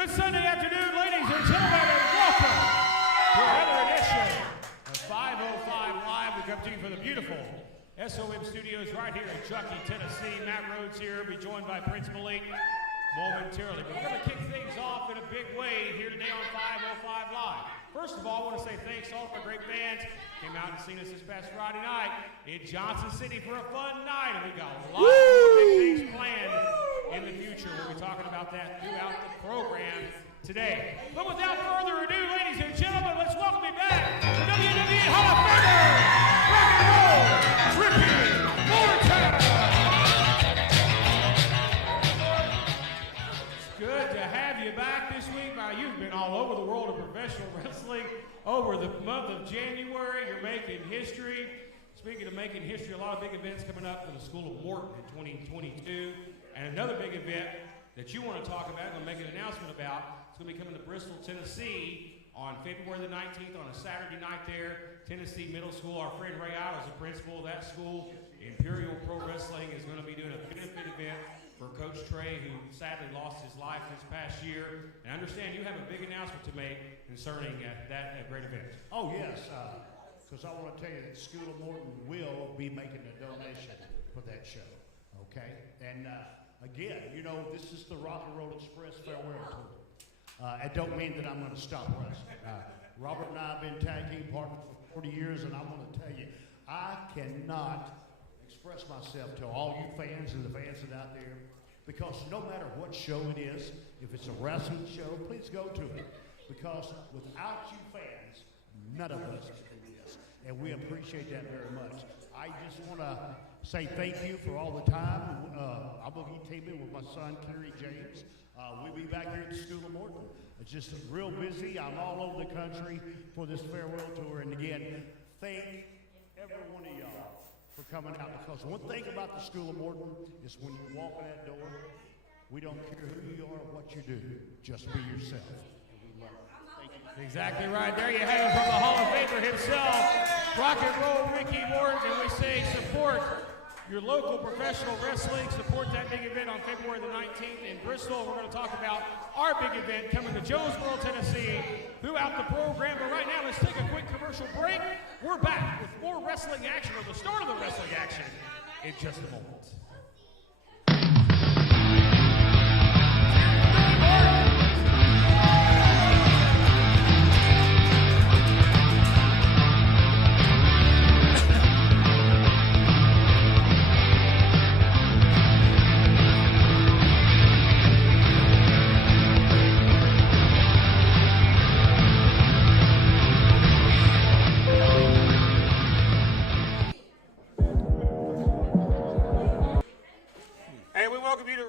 Good Sunday afternoon, ladies and gentlemen, and welcome to another edition of 505 Live. We come to you from the beautiful SOM Studios right here in Truckee, Tennessee. Matt Rhodes here, be joined by Prince Malik momentarily. But we're going to kick things off in a big way here today on 505 Live. First of all, I want to say thanks to all of our great bands. Came out and seen us this past Friday night in Johnson City for a fun night. And we got a lot of big things planned in the future. We'll be talking about that throughout the program today. But without further ado, ladies and gentlemen, let's welcome me back to WWE Hall of Famer, rock and roll, Ricky Morton. It's good to have you back this week. Now, you've been all over the world of professional wrestling over the month of January. You're making history. Speaking of making history, a lot of big events coming up for the School of Morton in 2022. And another big event that you want to talk about, I'm going to make an announcement about, it's going to be coming to Bristol, Tennessee on February the 19th on a Saturday night there. Tennessee Middle School, our friend Ray Otto is the principal of that school. Imperial Pro Wrestling is going to be doing a benefit event for Coach Trey, who sadly lost his life this past year. And I understand you have a big announcement to make concerning that great event. Oh, yes, because I want to tell you that School of Morton will be making a donation for that show, okay? And again, you know, this is the Rock and Roll Express farewell tour. It don't mean that I'm going to stop wrestling. Robert and I have been tag team partners for 40 years, and I'm going to tell you, I cannot express myself to all you fans and the fans that are out there, because no matter what show it is, if it's a wrestling show, please go to it. Because without you fans, none of us can do this. And we appreciate that very much. I just want to say thank you for all the time. I'm going to be teaming with my son, Kerry James. We'll be back here at the School of Morton. It's just real busy. I'm all over the country for this farewell tour. And again, thank every one of y'all for coming out. Because one thing about the School of Morton is when you walk in that door, we don't care who you are or what you do. Just be yourself. Exactly right. There you have it from the Hall of Famer himself, rock and roll Ricky Morton. And we say support your local professional wrestling. Support that big event on February the 19th in Bristol. We're going to talk about our big event coming to Jonesboro, Tennessee throughout the program. But right now, let's take a quick commercial break. We're back with more wrestling action, or the start of the wrestling action, in just a moment.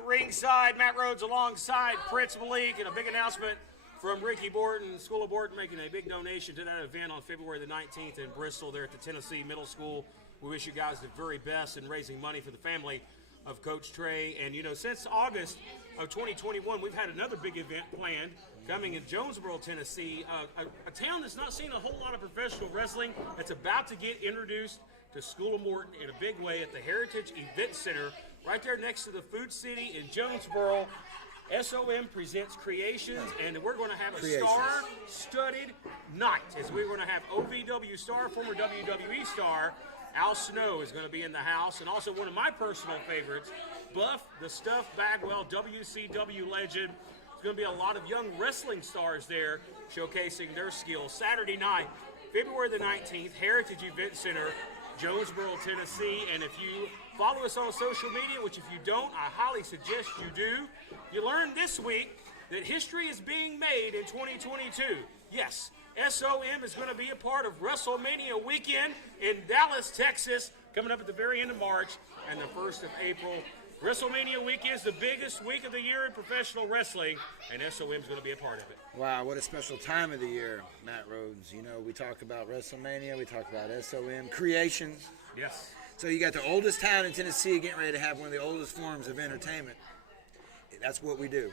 Ringside, Matt Rhodes alongside Prince Malik, and a big announcement from Ricky Morton, School of Morton, making a big donation to that event on February the 19th in Bristol there at the Tennessee Middle School. We wish you guys the very best in raising money for the family of Coach Trey. And, you know, since August of 2021, we've had another big event planned coming in Jonesboro, Tennessee, a town that's not seen a whole lot of professional wrestling. That's about to get introduced to School of Morton in a big way at the Heritage Event Center right there next to the Food City in Jonesboro. SOM presents Creations, and we're going to have a star-studded night, as we're going to have OVW star, former WWE star, Al Snow is going to be in the house, and also one of my personal favorites, Buff the Stuff Bagwell, WCW legend. There's going to be a lot of young wrestling stars there showcasing their skills. Saturday night, February the 19th, Heritage Event Center, Jonesboro, Tennessee. And if you follow us on social media, which if you don't, I highly suggest you do, you learned this week that history is being made in 2022. Yes, SOM is going to be a part of WrestleMania weekend in Dallas, Texas, coming up at the very end of March and the 1st of April. WrestleMania weekend is the biggest week of the year in professional wrestling, and SOM is going to be a part of it. Wow, what a special time of the year, Matt Rhodes. You know, we talk about WrestleMania, we talk about SOM, Creations. Yes. So you got the oldest town in Tennessee getting ready to have one of the oldest forms of entertainment. That's what we do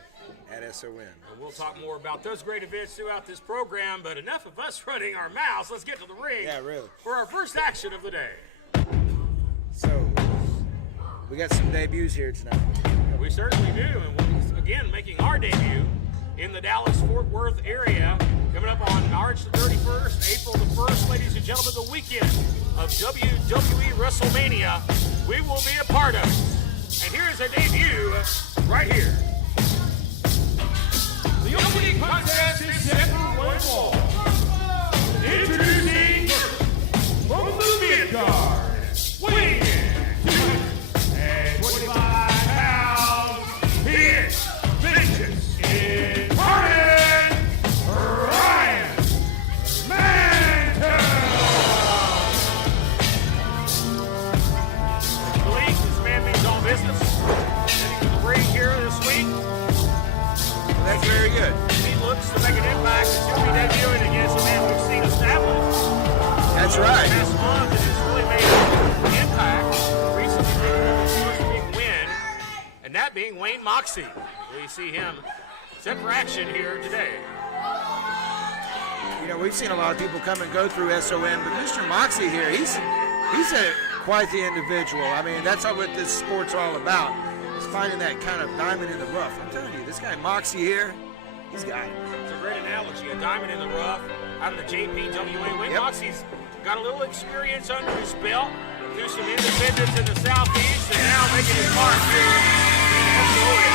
at SOM. And we'll talk more about those great events throughout this program, but enough of us running our mouths. Let's get to the ring. Yeah, really. For our first action of the day. So, we got some debuts here tonight. We certainly do, and we're, again, making our debut in the the Dallas-Fort Worth area. Coming up on March the 31st, April the 1st, ladies and gentlemen, the weekend of WWE WrestleMania. We will be a part of it. And here is their debut right here. The opening contest is set for one fall. Introducing from the mid-card, weighing in at 25 pounds, it's Vengeance Incarnate, Ryan Mantle. Malik, this man means all business. Heading to the ring here this week. That's very good. He looks to make an impact. He's going to be debuting against a man we've seen established. That's right. Last month, and has really made an impact. Recently taking his first big win, and that being Wayne Moxie. We see him set for action here today. You know, we've seen a lot of people come and go through SOM, but Mr. Moxie here, he's quite the individual. I mean, that's what this sport's all about. It's finding that kind of diamond in the rough. I'm telling you, this guy Moxie here, he's got it. It's a great analogy, a diamond in the rough out of the JPWA. Wayne Yep. Moxie's got a little experience under his belt through some independents in the Southeast, and now making his mark here in SOM.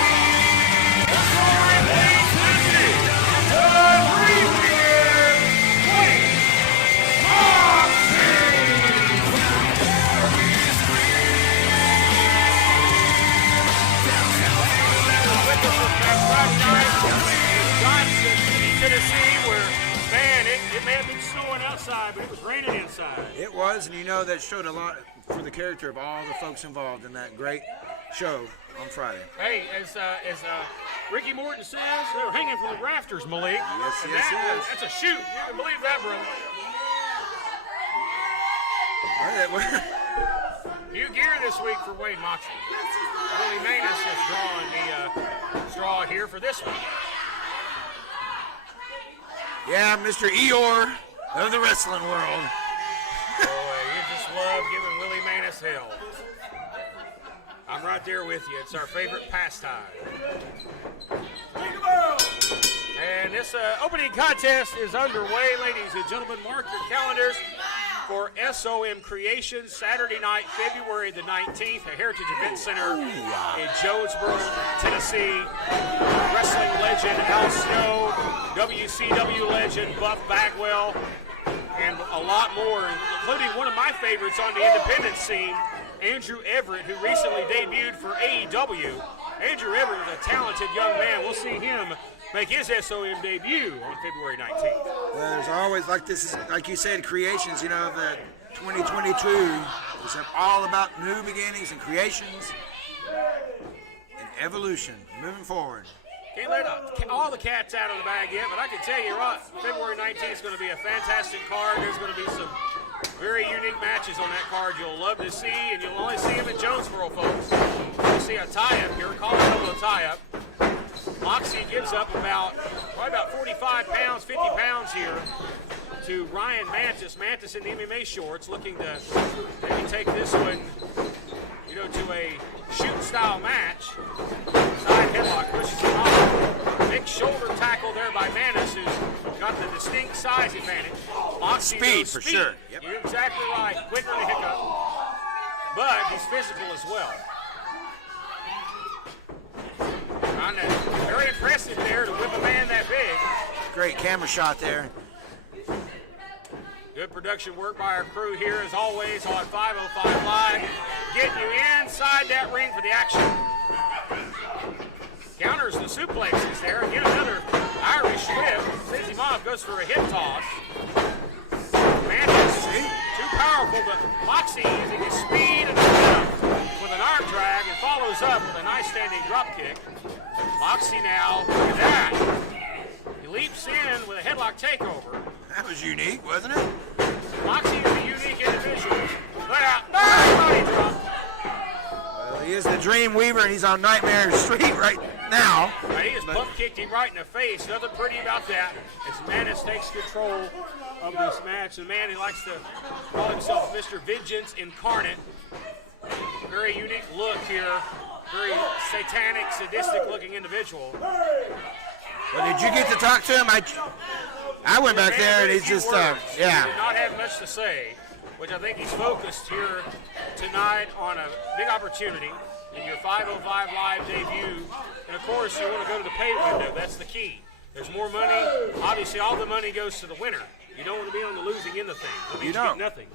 Tennessee, where, man, it may have been snowing outside, but it was raining inside. It was, and you know that showed a lot for the character of all the folks involved in that great show on Friday. Hey, as Ricky Morton says, they were hanging from the rafters, Malik. Yes, And yes, that yes. that's a shoot. You can believe that, brother. New gear this week for Wayne Moxie. Willie Manus has drawn the straw here for this one. Yeah, Mr. Eeyore of the wrestling world. Boy, you just love giving Willie Manus hell. I'm right there with you. It's our favorite pastime. And this opening contest is underway, ladies and gentlemen. Mark your calendars for SOM Creations, Saturday night, February the 19th, at Heritage Event Center in Jonesboro, Tennessee. Wrestling legend Al Snow, WCW legend Buff Bagwell, and a lot more, including one of my favorites on the independent scene, Andrew Everett, who recently debuted for AEW. Andrew Everett is a talented young man. We'll see him make his SOM debut on February 19th. Well, there's always, like this, like you said, creations, you know, the 2022 is all about new beginnings and creations and evolution, moving forward. Can't let all the cats out of the bag yet, but I can tell you what, February 19th is going to be a fantastic card. There's going to be some very unique matches on that card you'll love to see, and you'll only see them in Jonesboro, folks. You'll see a tie-up here, call it a tie-up. Moxie gives up probably about 45 pounds, 50 pounds here to Ryan Mantis. Mantis in the MMA shorts, looking to maybe take this one, you know, to a shoot-style match. Side headlock pushes him off. Big shoulder tackle there by Mantis, who's got the distinct size advantage. Moxie Speed, for sure. Yep. You're exactly right. Quicker than a hiccup. But he's physical as well. Very impressive there to whip a man that big. Great camera shot there. Good production work by our crew here, as always, on 505 Live. Getting you inside that ring for the action. Counters the suplexes there. Again, another Irish whip. Sends him off, goes for a hip toss. Mantis, too powerful, but Moxie using his speed and with an arm drag and follows up with a nice standing drop kick. Moxie now, look at that. He leaps in with a headlock takeover. That was unique, wasn't it? Moxie is a unique individual. Look out. Body drop. Well, he is the Dream Weaver, and he's on Nightmare Street right now. He just bump kicked him right in the face. Nothing pretty about that. As Mantis takes control of this match. The man who likes to call himself Mr. Vengeance Incarnate. Very unique look here. Very satanic, sadistic looking individual. Well, did you get to talk to him? I went back there and he's just, He did yeah. not have much to say, which I think he's focused here tonight on a big opportunity in your 505 Live debut. And, of course, you want to go to the pay window. That's the key. There's more money. Obviously, all the money goes to the winner. You don't want to be on the losing end of things. That means You don't. get nothing.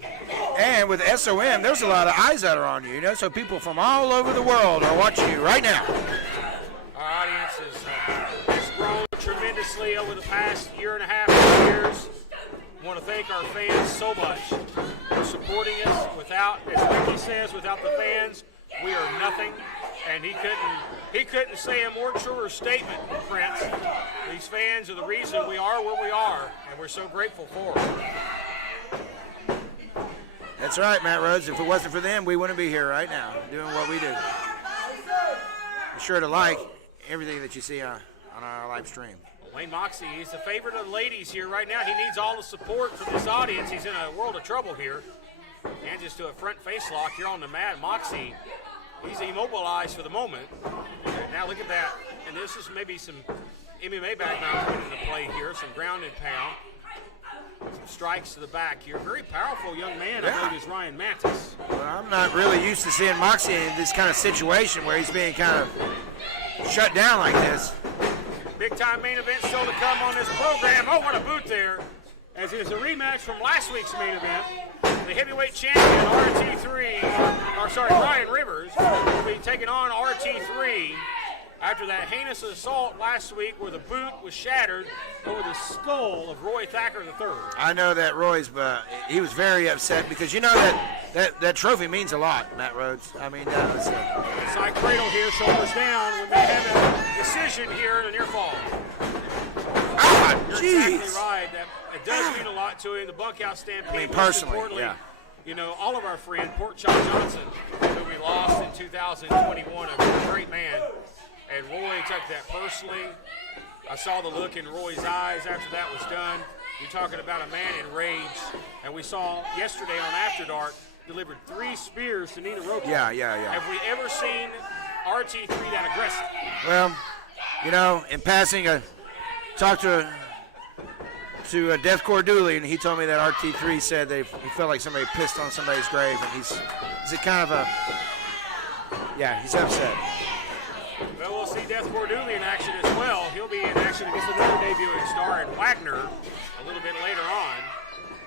And with SOM, there's a lot of eyes that are on you, so people from all over the world are watching you right now. Our audience has grown tremendously over the past year and a half, 2 years. I want to thank our fans so much for supporting us. Without, as Ricky says, without the fans, we are nothing. And he couldn't say a more truer statement, Prince. These fans are the reason we are where we are, and we're so grateful for them. That's right, Matt Rhodes. If it wasn't for them, we wouldn't be here right now doing what we do. Be sure to like everything that you see on our live stream. Wayne Moxie, he's the favorite of the ladies here right now. He needs all the support from this audience. He's in a world of trouble here. And just do a front face lock here on the mat. Moxie, he's immobilized for the moment. And now look at that. And this is maybe some MMA background coming into play here. Some ground and pound. Some strikes to the back here. Very powerful young man, I believe, is Ryan Mathis. Well, I'm not really used to seeing Moxie in this kind of situation where he's being kind of shut down like this. Big time main event still to come on this program. Oh, what a boot there. As it is a rematch from last week's main event. The heavyweight champion, Ryan Rivers, will be taking on RT3 after that heinous assault last week where the boot was shattered over the skull of Roy Thacker III. I know that Roy's, but he was very upset because you know that trophy means a lot, Matt Rhodes. I mean, that was Side cradle here, shoulders down. We may have a decision here in the near fall. You're exactly right. It does mean a lot to him. The bunkhouse stampede. I mean, personally, yeah. You know, all of our friend Pork Chop Johnson, who we lost in 2021, a great man, and Roy took that personally. I saw the look in Roy's eyes after that was done. You're talking about a man in rage, and we saw yesterday on After Dark delivered 3 spears to Nina Roca. Yeah. Have we ever seen RT3 that aggressive? Well, you know, in passing, I talked to Deathcore Dooley, and he told me that RT3 said he felt like somebody pissed on somebody's grave, and he's kind of he's upset. Well, we'll see Deathcore Dooley in action as well. He'll be in action against another debuting star in Wagner a little bit later on.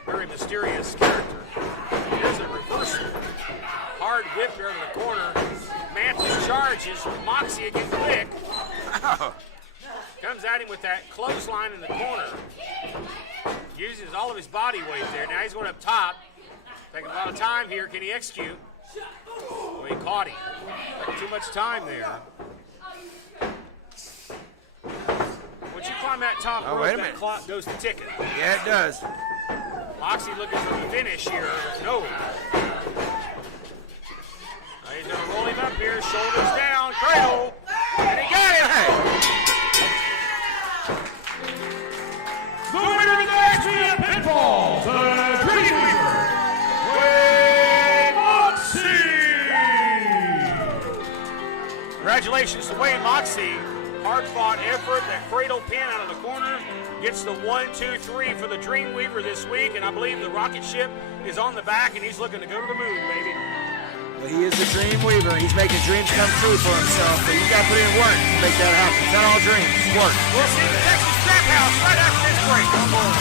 Very mysterious character. Here's a reversal. Hard whip here in the corner. Manson charges with Moxie against Vic. Oh. Comes at him with that clothesline in the corner. Uses all of his body weight there. Now he's going up top. Taking a lot of time here. Can he execute? Oh, he caught him. Too much time there. Once you climb that top rope, wait a that minute. clock goes to ticking. Yeah, it does. Moxie looking for the finish here. No. He's going to roll him up here. Shoulders down. Cradle. And he got it. The winner of the match via pinfall, the Dream Weaver, Wayne Moxie. Congratulations to Wayne Moxie. Hard-fought effort. That cradle pin out of the corner gets the 1, 2, 3 for the Dreamweaver this week, and I believe the rocket ship is on the back, and he's looking to go to the moon, baby. Well, he is the Dream Weaver. He's making dreams come true for himself, but you got to put in work to make that happen. It's not all dreams, it's work. We'll see the Texas Trap House right after this break. On board.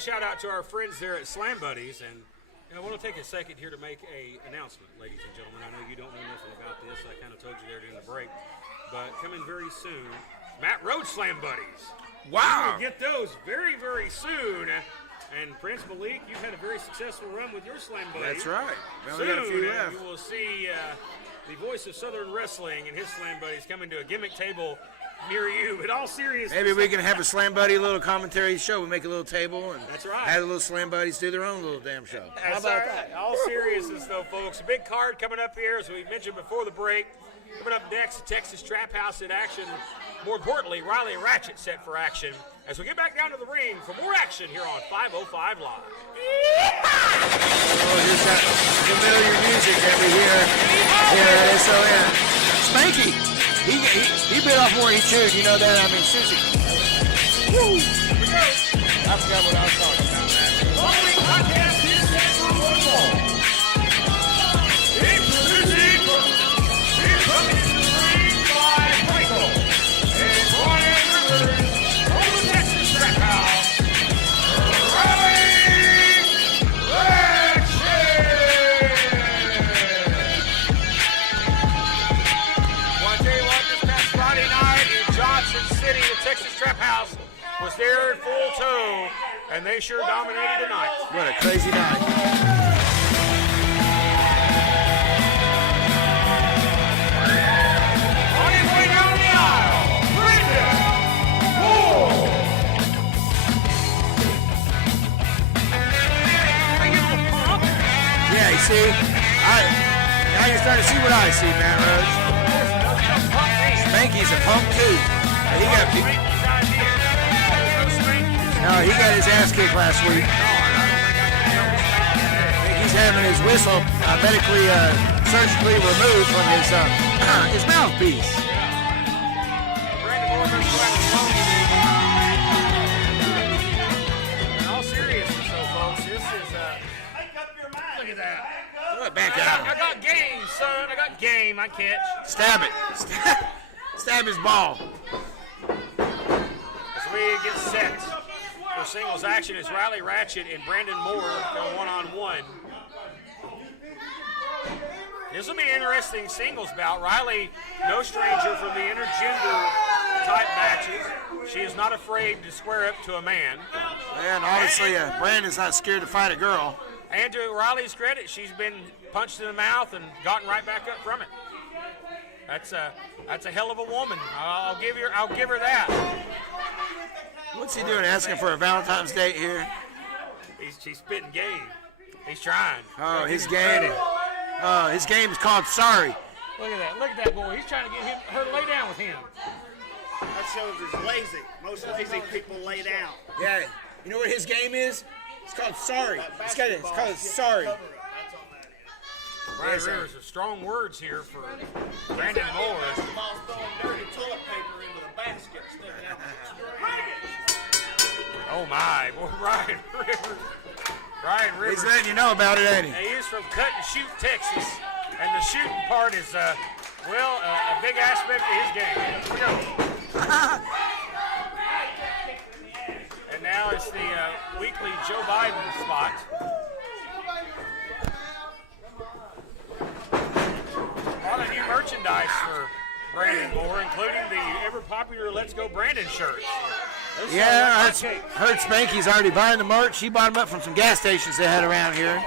Shout out to our friends there at Slam Buddies, and I want to take a second here to make a announcement, ladies and gentlemen. I know you don't know nothing about this. I kind of told you there during the break, but coming very soon, Matt Rhodes Slam Buddies. Wow. We'll get those very, very soon. And Prince Malik, you've had a very successful run with your slam buddy. That's right. We only Soon, got a few left. you will see the voice of Southern Wrestling and his slam buddies coming to a gimmick table near you. But all seriousness, Maybe we can have a Slam Buddy little commentary show. We make a little table and That's right. have the little Slam Buddies do their own little damn show. How That's about all that? right. All seriousness, though, folks. A big card coming up here, as we mentioned before the break. Coming up next, Texas Trap House in action. More importantly, Riley Ratchet set for action. As we get back down to the ring for more action here on 505 Live. Oh, here's that familiar music that we hear here at SON. Spanky, he bit off more than he chewed. You know that? I mean, Susie. Woo! I forgot what I was talking about. Following contest is set for one more. Introducing, he's coming into the ring by Michael and Brian Rivers from the Texas Trap House, Riley Ratchet. Well, I tell you what, this past Friday night in Johnson City, the Texas Trap House was there in full tow, and they sure dominated tonight. What a crazy night. On his way down the aisle, Brandon Moore. Yeah, you see? Now you're starting to see what I see, Matt Rhodes. Spanky's a punk too. And he got his ass kicked last week. He's having his whistle medically, surgically removed from his mouthpiece. In all seriousness, though, folks, this is look at that. Back I out. got game, son. I got game. I catch. Stab it. Stab his ball. As we get set for singles action, as Riley Ratchet and Brandon Moore go one-on-one. This will be an interesting singles bout. Riley, no stranger from the intergender type matches. She is not afraid to square up to a man. And obviously, Brandon's not scared to fight a girl. And to Riley's credit, she's been punched in the mouth and gotten right back up from it. That's a hell of a woman. I'll give her that. What's he doing, asking for a Valentine's date here? She's spitting game. He's trying. Oh, his game. His game is called Sorry. Look at that. Look at that boy. He's trying to get her to lay down with him. That shows he's lazy. Most lazy people lay down. Yeah. You know what his game is? It's called Sorry. It's called Sorry. Brian Rivers with strong words here for Brandon Moore. Mom's throwing dirty toilet paper into the basket sticking out. Oh my, boy, Brian Rivers. Brian Rivers. He's letting you know about it, ain't he? He is from Cut and Shoot, Texas, and the shooting part is, a big aspect of his game. Here we go. And now it's the weekly Joe Biden spot. A lot of new merchandise for Brandon Moore, including the ever-popular Let's Go Brandon shirts. Yeah, I heard Spanky's already buying the merch. He bought them up from some gas stations they had around here.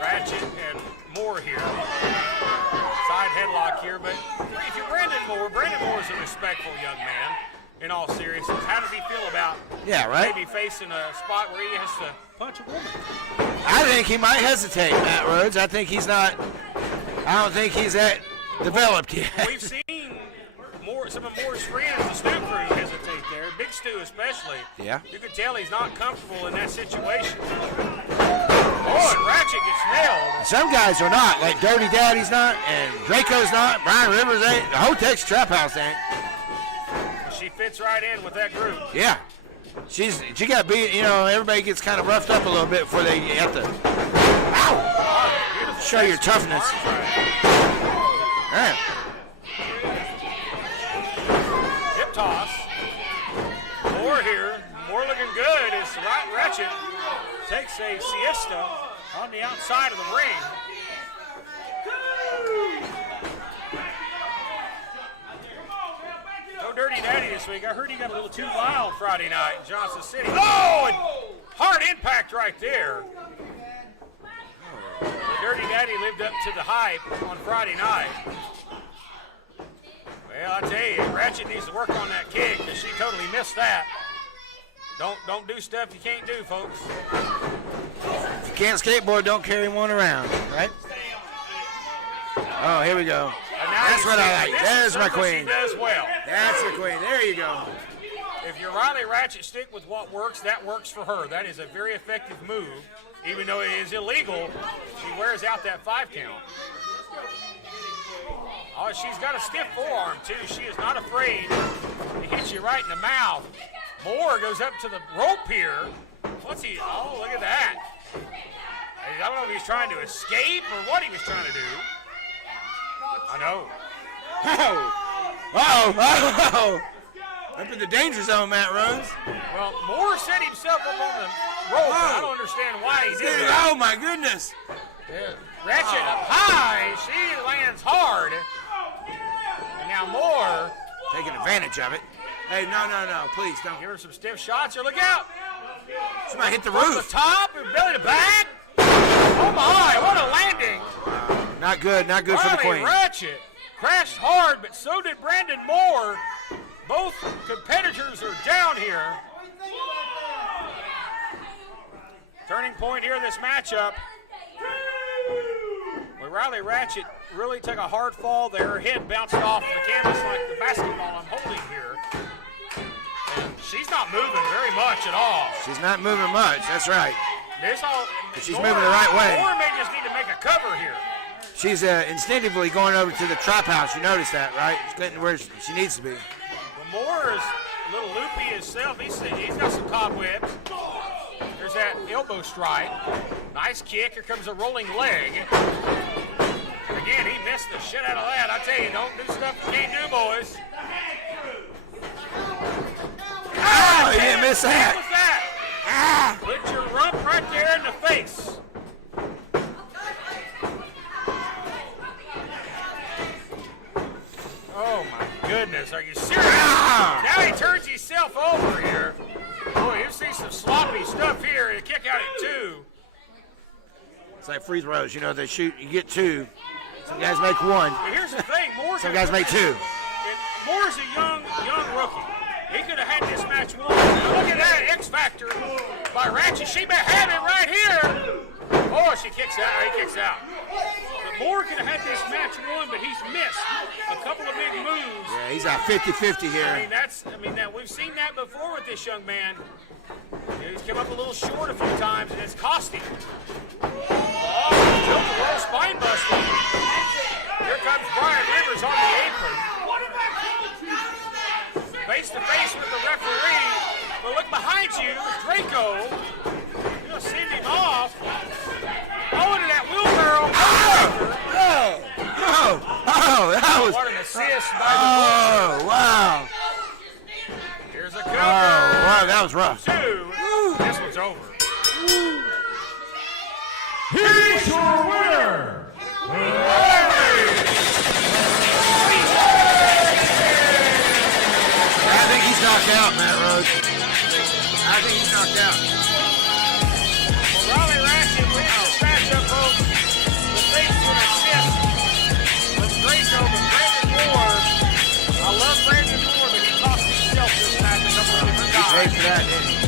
Ratchet and Moore here. Side headlock here, but if you're Brandon Moore is a respectful young man, in all seriousness. How does he feel about maybe facing a spot where he has to punch a woman? I think he might hesitate, Matt Rhodes. I don't think he's that developed yet. We've seen some of Moore's friends, the Stu crew, hesitate there. Big Stu especially. Yeah. You can tell he's not comfortable in that situation. Oh, and Ratchet gets nailed. Some guys are not, like Dirty Daddy's not, and Draco's not, Brian Rivers ain't, the whole Texas Trap House ain't. She fits right in with that group. Yeah. She got beat, everybody gets kind of roughed up a little bit before they have to show your toughness. Yeah. Hip toss. Moore here. Moore looking good as Ratchet takes a siesta on the outside of the ring. No Dirty Daddy this week. I heard he got a little too wild Friday night in Johnson City. Oh, and hard impact right there. The Dirty Daddy lived up to the hype on Friday night. Well, I tell you, Ratchet needs to work on that kick because she totally missed that. Don't do stuff you can't do, folks. If you can't skateboard, don't carry one around, right? Oh, here we go. That's what I like. There's my queen. She does well. That's the queen. There you go. If you're Riley Ratchet, stick with what works. That works for her. That is a very effective move. Even though it is illegal, she wears out that 5 count. Oh, she's got a stiff forearm, too. She is not afraid to hit you right in the mouth. Moore goes up to the rope here. What's he? Oh, look at that. I don't know if he's trying to escape or what he was trying to do. I know. Oh. Up in the danger zone, Matt Rose. Well, Moore set himself up on the rope. I don't understand why he did that. Oh, my goodness. Yeah. Ratchet up high. She lands hard. And now Moore taking advantage of it. Hey, no, please don't. Give her some stiff shots. Or look out. She might hit the From roof. the top and belly to back. Oh my, what a landing. Not good for the queen. Ratchet crashed hard, but so did Brandon Moore. Both competitors are down here. Turning point here in this matchup. Well, Riley Ratchet really took a hard fall there. Her head bounced off the canvas like the basketball I'm holding here. And she's not moving very much at all. She's not moving much, that's right. But she's moving the right way. Moore may just need to make a cover here. She's instinctively going over to the trap house. You notice that, right? She's getting where she needs to be. Well, Moore is a little loopy himself. He's got some cobwebs. There's that elbow strike. Nice kick. Here comes a rolling leg. Again, he missed the shit out of that. I tell you, don't do stuff you can't do, boys. Oh, he didn't miss that. What was that? Ah. Put your rump right there in the face. Oh, my goodness. Are you serious? Now he turns himself over here. Boy, you see some sloppy stuff here. A kick out at 2. It's like free throws. You know, they shoot, you get 2. Some guys make 1. But here's the thing. Some guys make 2. Moore's a young rookie. He could have had this match won. Now look at that X Factor by Ratchet. She may have it right here. Oh, she kicks out. He kicks out. But Moore could have had this match won, but he's missed a couple of big moves. Yeah, he's at 50-50 here. We've seen that before with this young man. He's come up a little short a few times, and it's cost him. Oh, took a little spine buster. Here comes Brian Rivers on the apron. Face to face with the referee. But look behind you, Draco. You're gonna send him off. Oh, into that wheelbarrow. That was. What an assist by Oh, wow. Here's a cover. Oh, wow, that was rough. 2. This one's over. Here's your winner. I think he's knocked out, Matt Rhodes. I think he's knocked out. Well, Riley Ratchet wins this matchup, folks. The thanks to an assist from Draco, but Brandon Moore. I love Brandon Moore, but he cost himself this match a couple of different He paid times. for that, didn't he?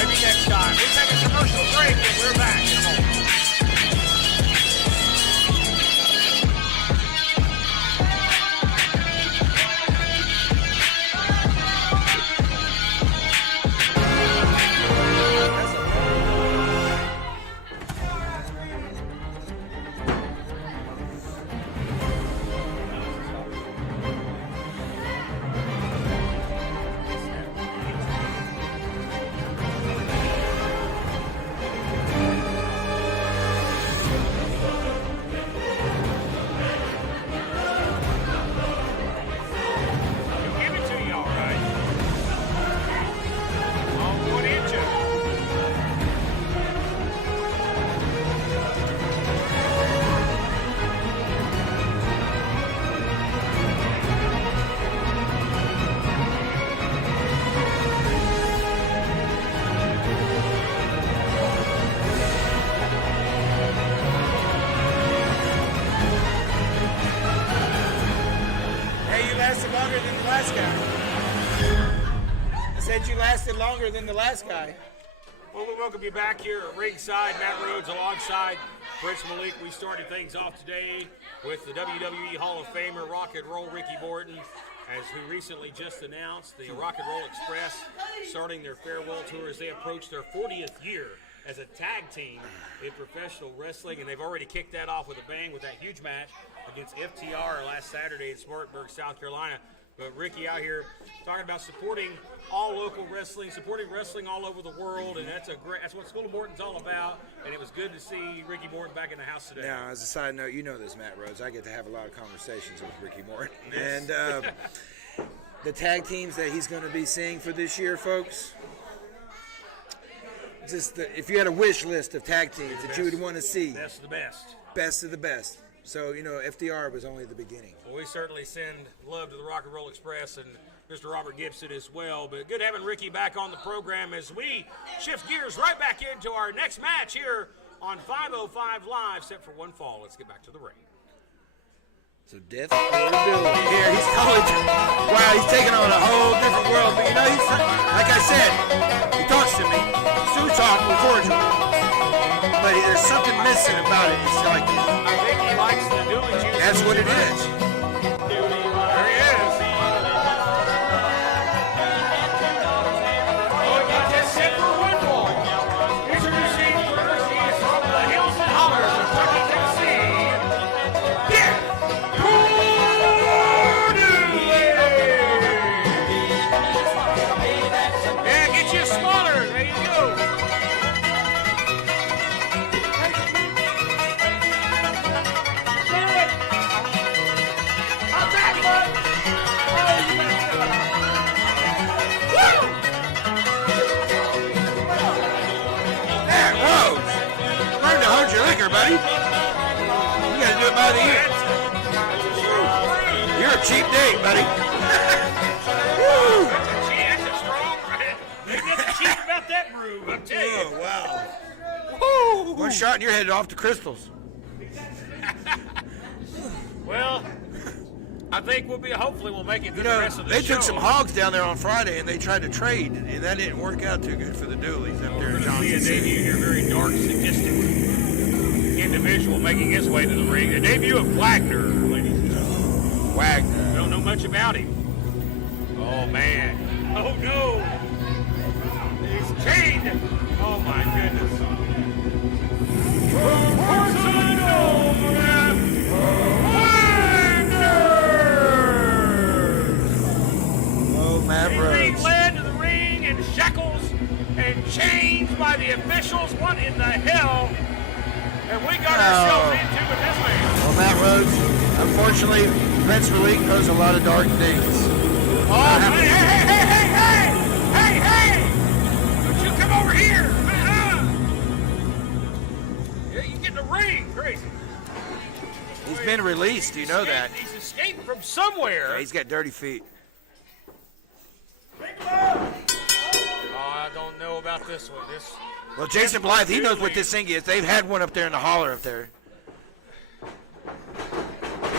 Maybe next time. We take a commercial break, and we're back in a moment. lasted longer than the last guy. Well, we welcome you back here at ringside. Matt Rhodes alongside Prince Malik. We started things off today with the WWE Hall of Famer Rock and Roll Ricky Morton, as who recently just announced the Rock and Roll Express starting their farewell tour as they approach their 40th year as a tag team in professional wrestling, and they've already kicked that off with a bang with that huge match against FTR last Saturday in Spartanburg, South Carolina. But Ricky out here talking about supporting all local wrestling, supporting wrestling all over the world, and that's what School of Morton's all about. And it was good to see Ricky Morton back in the house today. Now, as a side note, you know this, Matt Rhodes. I get to have a lot of conversations with Ricky Morton. Yes. And the tag teams that he's going to be seeing for this year, folks, if you had a wish list of tag teams that you would want to see. Best of the best. Best of the best. So, FDR was only the beginning. Well, we certainly send love to the Rock and Roll Express and Mr. Robert Gibson as well. But good having Ricky back on the program as we shift gears right back into our next match here on 505 Live, set for one fall. Let's get back to the ring. So Death here, he's totally, wow, he's taking on a whole different world. But he's, like I said, he talks to me. So we talk, we're cordial. But there's something missing about it. It's like, I think he likes the doing juice. That's what it is. There he is. Oh, he got that set for one fall. Introducing first, he is from the hills and hollers of Kentucky, Tennessee. Yeah. Yeah, get you a smaller. There you go. Buddy, you gotta do it by the ear. You're a cheap date, buddy. That's a strong, right? There's nothing cheap about that brew, I tell you. Oh, wow. One shot and you're headed off to Crystals. Well, I think hopefully we'll make it through the rest of the show. They took some hogs down there on Friday and they tried to trade, and that didn't work out too good for the Dooleys up there in Johnson City. City. Debut here, very dark, sadistic individual making his way to the ring. The debut of Wagner, ladies and gentlemen. Wagner. Don't know much about him. Oh, man. Oh, no. He's chained. Oh, my goodness. Oh, Matt Rhodes. He's being led to the ring in shackles and chains by the officials. What in the hell? And we got ourselves into with this man. Well, Matt Rhodes, unfortunately, Prince Malik knows a lot of dark things. Oh, hey! Don't you come over here! Yeah, you get in the ring, crazy. He's been released, you know that. He's escaped from somewhere. Yeah, he's got dirty feet. Oh, I don't know about this one. Well, Jason Blythe, he knows what this thing is. They've had one up there in the holler up there.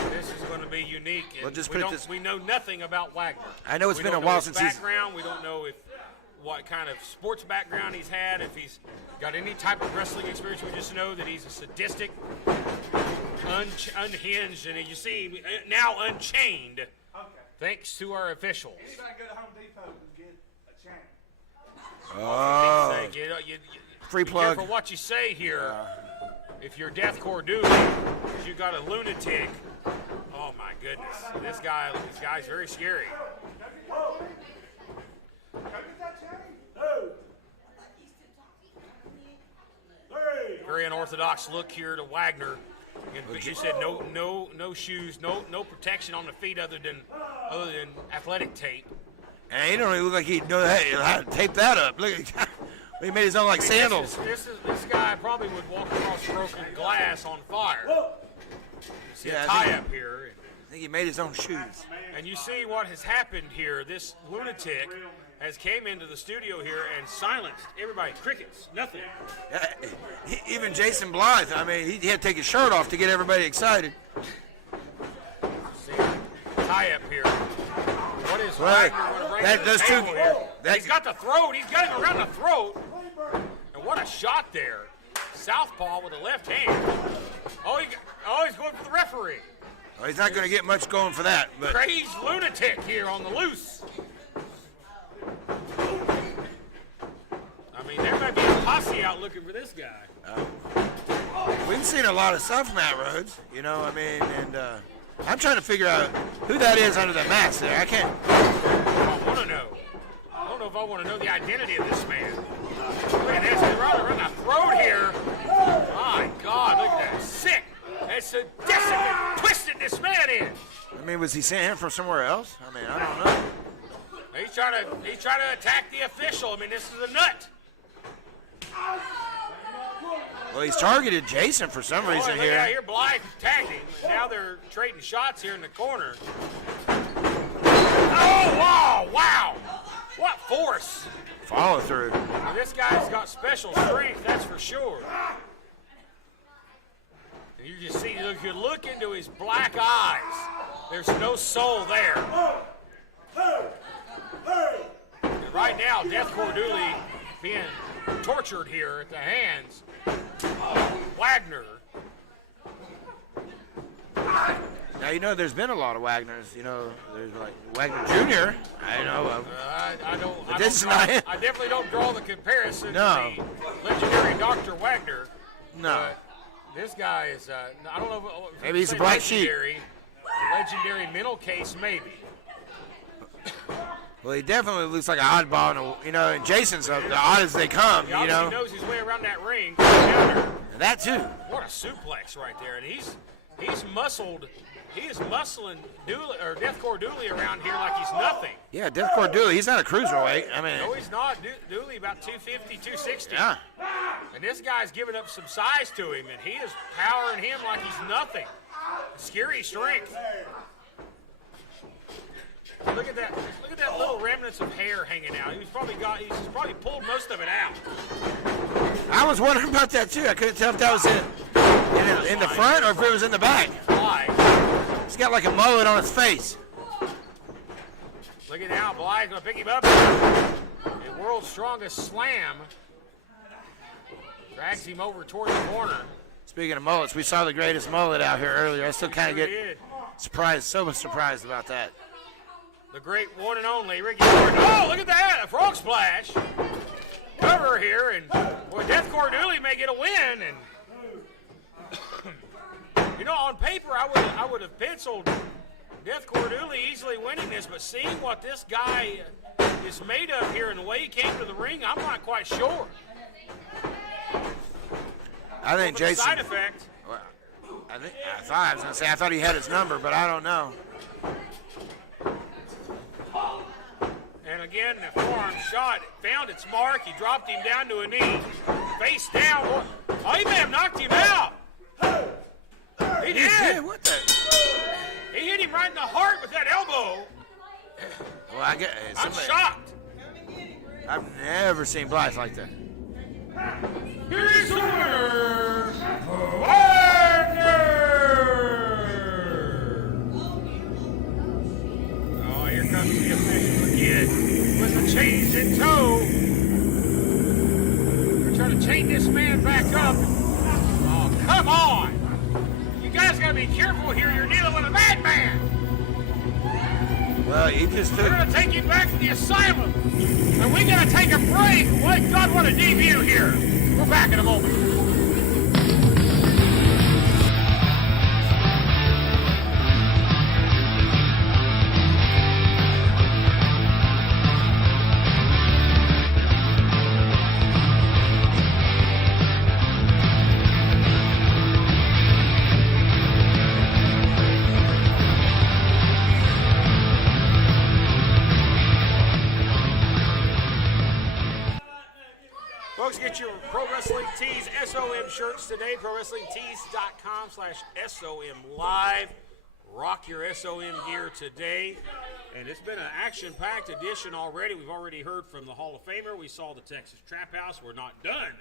This is going to be unique. Well, just we know nothing about Wagner. I know it's been a while since he's... background. We don't know what kind of sports background he's had, if he's got any type of wrestling experience. We just know that he's a sadistic, unhinged, and you see him now unchained, thanks to our officials. Anybody go to Home Depot and get a chain? Oh. Free plug. Be careful what you say here. If you're deathcore dude, because you got a lunatic. Oh my goodness, this guy's very scary. Very unorthodox look here to Wagner. But you said no shoes, no protection on the feet other than athletic tape. And he don't even look like he'd know how to tape that up. Look, he made his own like sandals. This guy probably would walk across broken glass on fire. See a tie-up here. I think he made his own shoes. And you see what has happened here. This lunatic has came into the studio here and silenced everybody. Crickets, nothing. Even Jason Blythe, I mean, he had to take his shirt off to get everybody excited. See, tie-up here. What is Wagner going to bring to the table here? He's got the throat. He's got him around the throat. And what a shot there. Southpaw with the left hand. He's going for the referee. Well, he's not going to get much going for that. But Crazed lunatic here on the loose. I mean, there might be a posse out looking for this guy. we've seen a lot of stuff, Matt Rhodes. You know, I mean, and I'm trying to figure out who that is under the mask there. I can't. I want to know. I don't know if I want to know the identity of this man. Look at this. He's right around the throat here. My God, look at that. Sick. That's sadistic and twisted this man is. I mean, was he sent here from somewhere else? I mean, I don't know. He's trying to attack the official. I mean, this is a nut. Well, he's targeted Jason for some reason Look here. out here, Blythe tagged him. And now they're trading shots here in the corner. Oh, wow. What force. Follow through. Well, this guy's got special strength, that's for sure. And you just see, if you look into his black eyes, there's no soul there. And right now, Deathcore Dooley being tortured here at the hands of Wagner. Now, you know, there's been a lot of Wagners. You know, there's like Wagner Jr. I know of. I definitely don't draw the comparison No. to the legendary Dr. Wagner. No. This guy is, I don't know if Maybe he's a black sheep. Legendary mental case, maybe. Well, he definitely looks like an oddball, and Jason's the odd as they come, He you obviously know. knows his way around that ring. Down there. And that too. What a suplex right there. And he's muscled. He is muscling Deathcore Dooley around here like he's nothing. Yeah, Deathcore Dooley, he's not a cruiserweight. I mean, No, he's not. Dooley about 250, 260. yeah. And this guy's giving up some size to him, and he is powering him like he's nothing. Scary strength. Look at that! Look at that little remnants of hair hanging out. He's probably pulled most of it out. I was wondering about that too. I couldn't tell if that was in the front or if it was in the back. Blythe. He's got like a mullet on his face. Look at now, Blythe's gonna pick him up. A world's strongest slam. Drags him over toward the corner. Speaking of mullets, we saw the greatest mullet out here earlier. I still kind of Sure get did. surprised, so much surprised about that. The great one and only Ricky Morton. Oh, look at that! A frog splash. Cover here, and boy, Deathcore Dooley may get a win. And you know, on paper, I would have penciled Deathcore Dooley easily winning this, but seeing what this guy is made of here and the way he came to the ring, I'm not quite sure. I think But the Jason. side effect. Well, I thought he had his number, but I don't know. And again, the forearm shot found its mark. He dropped him down to a knee. Face down. Oh, he may have knocked him out. He did. What the? He hit him right in the heart with that elbow. Well, I get. I'm shocked. I've never seen Blythe like that. Here is the winner, Wagner. Oh, here comes the official again with the chains in tow. They're trying to chain this man back up. Oh, come on. You guys got to be careful here. You're dealing with a madman. Well, he just They're took. going to take him back to the asylum. And we got to take a break. God, what a debut here. We're back in a moment. Folks, get your Pro Wrestling Tees SOM shirts today. ProWrestlingTees.com/SOM Live. Rock your SOM gear today. And it's been an action-packed edition already. We've already heard from the Hall of Famer. We saw the Texas Trap House. We're not done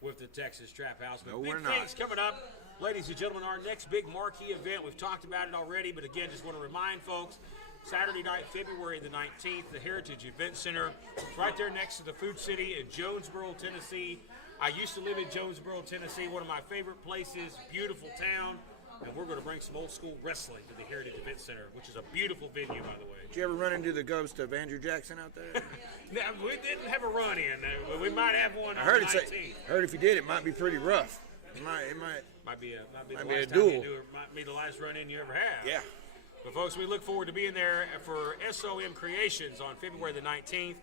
with the Texas Trap House. But No, big we're not. things coming up. Ladies and gentlemen, our next big marquee event, we've talked about it already, but again, just want to remind folks, Saturday night, February the 19th, the Heritage Event Center. It's right there next to the Food City in Jonesboro, Tennessee. I used to live in Jonesboro, Tennessee, one of my favorite places, beautiful town. And we're going to bring some old school wrestling to the Heritage Event Center, which is a beautiful venue, by the way. Did you ever run into the ghost of Andrew Jackson out there? No, we didn't have a run-in, but we might have one I on heard the it 19th. say, heard if you did, it might be pretty rough. It Might be the Might be last a time you duel. do it. Might be the last run-in you ever have. Yeah. But folks, we look forward to being there for SOM Creations on February the 19th.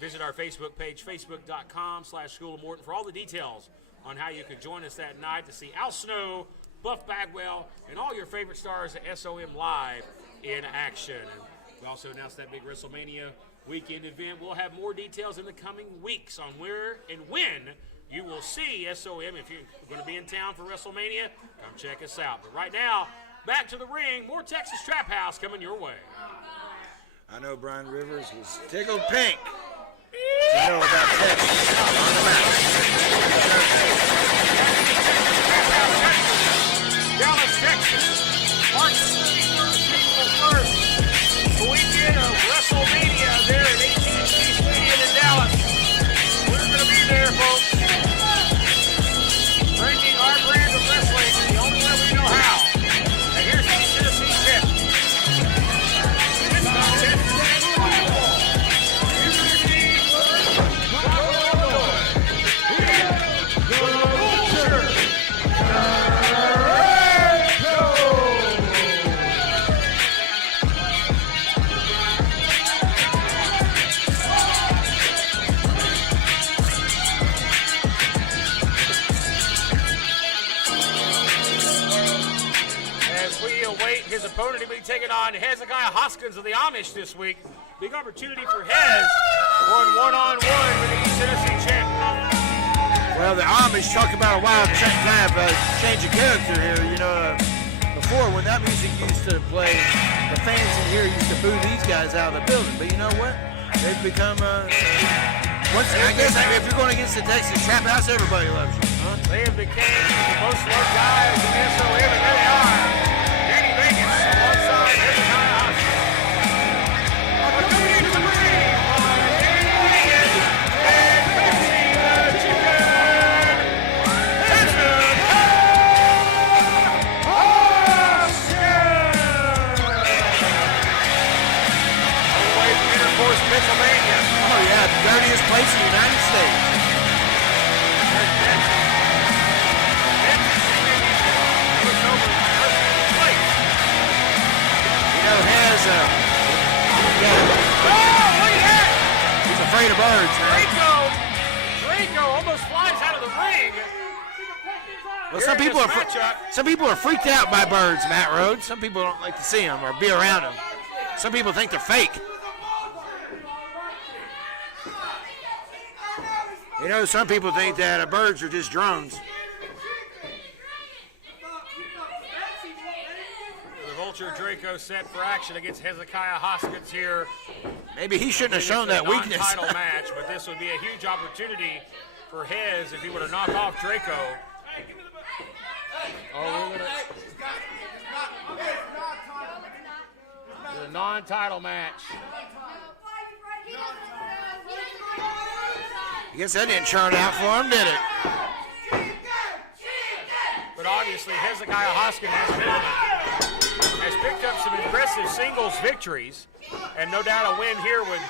Visit our Facebook page, facebook.com/School of Morton, for all the details on how you can join us that night to see Al Snow, Buff Bagwell, and all your favorite stars at SOM live in action. And we also announced that big WrestleMania weekend event. We'll have more details in the coming weeks on where and when you will see SOM. If you're going to be in town for WrestleMania, come check us out. But right now, back to the ring. More Texas Trap House coming your way. I know Brian Rivers was tickled pink to know about Texas on the map. Dallas, Texas, March 31st, April 1st, the weekend of WrestleMania there at AT&T Stadium in Dallas. We're going to be there, folks, bringing our brand of wrestling the only way we know how. And here's the Tennessee tip. This contest is incredible. His opponent will be taking on Hezekiah Hoskins of the Amish this week. Big opportunity for Hez going one-on-one with the East Tennessee champ. Well, the Amish talk about a wild kind of change of character here. You know, before when that music used to play, the fans in here used to boo these guys out of the building. But you know what? They've become I guess if you're going against the Texas Trap House, everybody loves you. Huh? They have become the most loved guys in SOM, and there they are. Danny Vegas alongside Hezekiah Hoskins. Coming into the ring by Danny Vegas and Betsy the Chicken, Hezekiah Hoskins. All the way from Intercourse, Pennsylvania. Oh yeah, the dirtiest place in the United States. You know, he's afraid of birds, man. Draco almost flies out of the ring. Well, some people are freaked out by birds, Matt Rhodes. Some people don't like to see them or be around them. Some people think they're fake. You know, some people think that birds are just drones. The Vulture Draco set for action against Hezekiah Hoskins here. Maybe he shouldn't have shown that weakness. Non-title match, but this would be a huge opportunity for Hez if he were to knock off Draco. The non-title match. I guess that didn't turn out for him, did it? But obviously Hezekiah Hoskins has picked up some impressive singles victories, and no doubt a win here would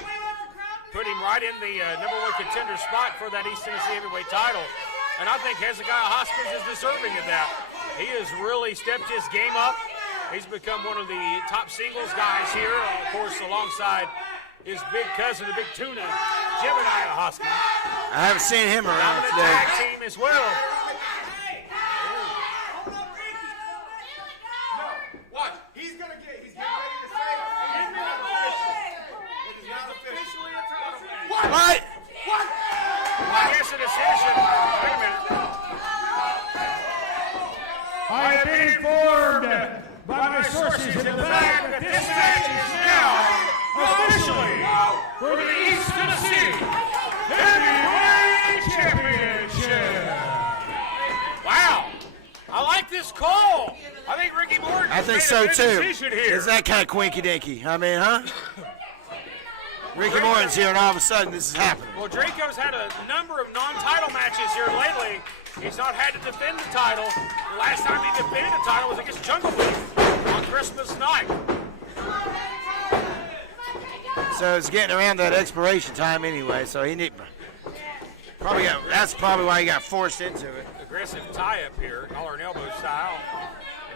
put him right in the number one contender spot for that East Tennessee heavyweight title. And I think Hezekiah Hoskins is deserving of that. He has really stepped his game up. He's become one of the top singles guys here, of course, alongside his big cousin, the big tuna, Jebediah Hoskins. I haven't seen him around The today. tag team as well. Watch, he's getting ready to say it is not officially a tournament. What? I guess a decision. Wait a minute. I have been informed by my sources in the fact that this match is now officially for the East Tennessee Heavyweight Championship. Wow. I like this call. I think Ricky Morton I think made so a good too. decision here. It's that kind of quinky dinky. I mean, huh? Ricky Morton's here, and all of a sudden this is happening. Well, Draco's had a number of non-title matches here lately. He's not had to defend the title. The last time he defended the title was against Jungle Beef on Christmas night. So it's getting around that expiration time anyway. So he need that's probably why he got forced into it. Aggressive tie-up here, collar and elbow style.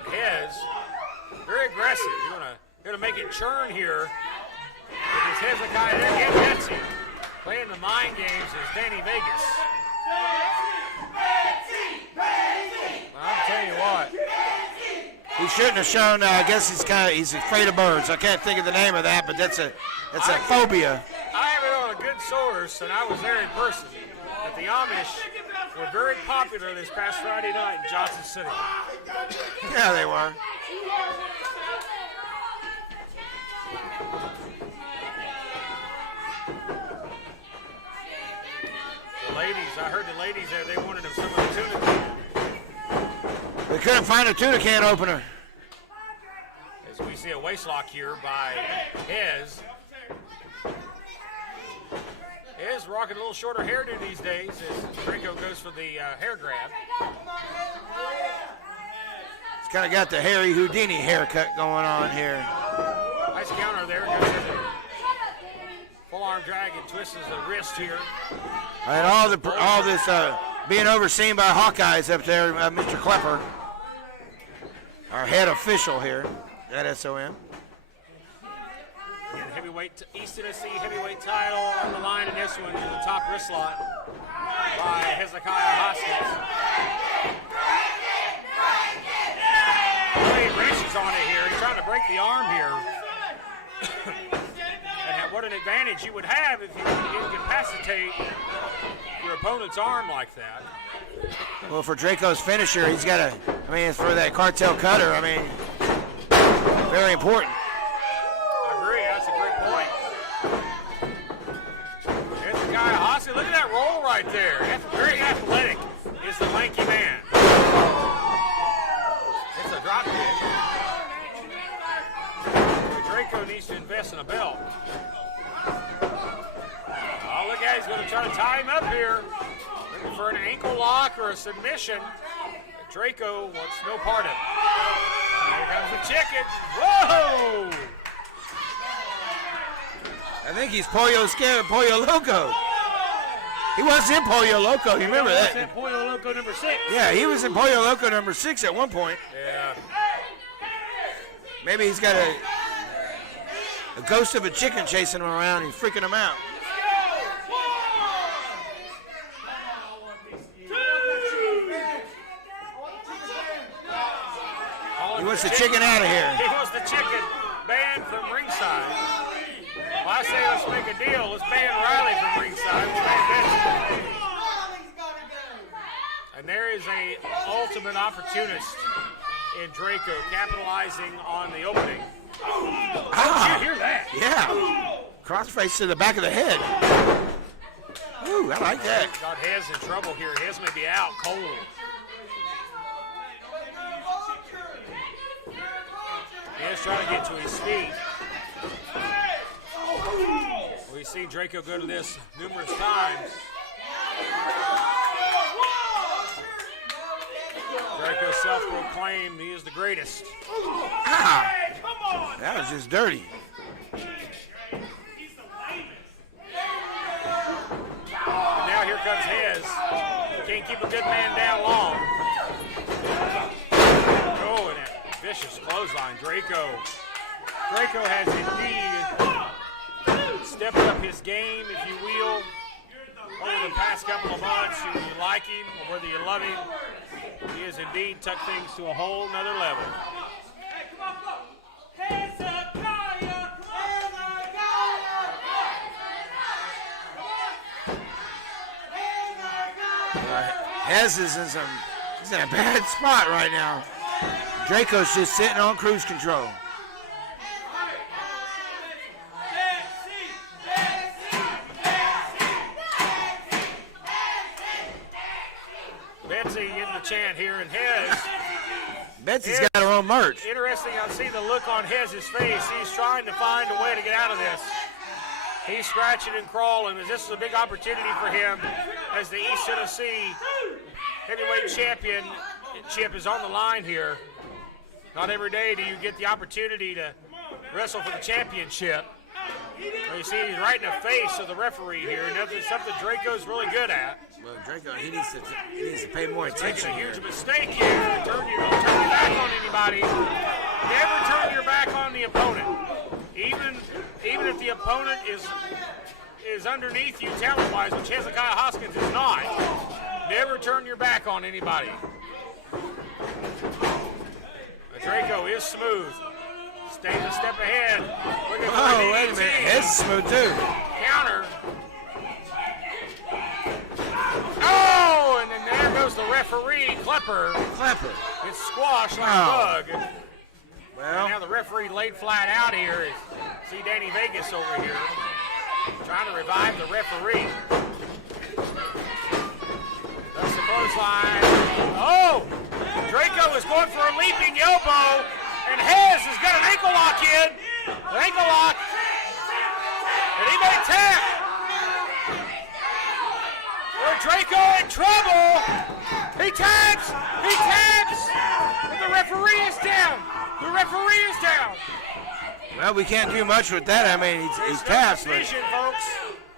And Hez, very aggressive. He's gonna make it churn here. With his Hezekiah there, again, Betsy. Playing the mind games is Danny Vegas. I'll tell you what. He shouldn't have shown. I guess he's afraid of birds. I can't think of the name of that, but that's a phobia. I have it on a good source, and I was there in person. That the Amish were very popular this past Friday night in Johnson City. Yeah, they were. The ladies, I heard the ladies there, they wanted some of the tuna can. They couldn't find a tuna can opener. As we see a waist lock here by Hez. Hez rocking a little shorter hairdo these days as Draco goes for the hair grab. He's kind of got the Harry Houdini haircut going on here. Nice counter there. Goes for the full arm drag and twists the wrist here. And all this being overseen by Hawkeyes up there, Mr. Klepper, our head official here at SOM. And heavyweight, East Tennessee heavyweight title on the line in this one in the top wrist slot by Hezekiah Hoskins. Really wrenches on it here. He's trying to break the arm here. And what an advantage you would have if you can incapacitate your opponent's arm like that. Well, for Draco's finisher, he's got for that cartel cutter, very important. I agree, that's a great point. There's the guy, Hoskins. Look at that roll right there. Very athletic is the lanky man. It's a drop kick. Draco needs to invest in a belt. Oh, look at, he's going to try to tie him up here. Looking for an ankle lock or a submission. Draco wants no part of it. Here comes the chicken. Whoa! I think he's Pollo Loco. He was in Pollo Loco. You remember that? That's Pollo Loco number 6. Yeah, he was in Pollo Loco number 6 at one point. Yeah. Maybe he's got a ghost of a chicken chasing him around. He's freaking him out. He wants the chicken out of here. He wants the chicken banned from ringside. Well, I say let's make a deal. Let's ban Riley from ringside. We'll ban Betsy. And there is a ultimate opportunist in Draco capitalizing on the opening. Did you hear that? Yeah. Crossface to the back of the head. Ooh, I like that. Got Hez in trouble here. Hez may be out cold. Hez trying to get to his feet. We've seen Draco go to this numerous times. Draco self-proclaimed he is the greatest. Ah, that was just dirty. And now here comes Hez. Can't keep a good man down long. Oh, and that vicious clothesline. Draco has indeed stepped up his game, if you will, over the past couple of months. Whether you like him or whether you love him, he has indeed took things to a whole nother level. Hez is he's in a bad spot right now. Draco's just sitting on cruise control. Betsy getting the chant here, and Hez Betsy's got her own merch. Interesting, I see the look on Hez's face. He's trying to find a way to get out of this. He's scratching and crawling, as this is a big opportunity for him as the East Tennessee heavyweight championship is on the line here. Not every day do you get the opportunity to wrestle for the championship. Well, you see, he's right in the face of the referee here, and that's something Draco's really good at. Well, Draco, he needs to pay more attention. Making a huge mistake here. Don't turn your back on anybody. Never turn your back on the opponent. Even if the opponent is underneath you talent-wise, which Hezekiah Hoskins is not. Never turn your back on anybody. Draco is smooth. Stays a step ahead. Oh, wait a minute. His is smooth too. Counter. Oh, and then there goes the referee, Klepper. It's squashed like a bug. Well, and now the referee laid flat out here. See Danny Vegas over here trying to revive the referee. That's the clothesline. Oh! Draco is going for a leaping elbow, and Hez has got an ankle lock in. An ankle lock. And he may tap. Draco in trouble. He taps. He taps. And the referee is down. The referee is down. Well, we can't do much with that. I mean, he's taps. Decision, folks.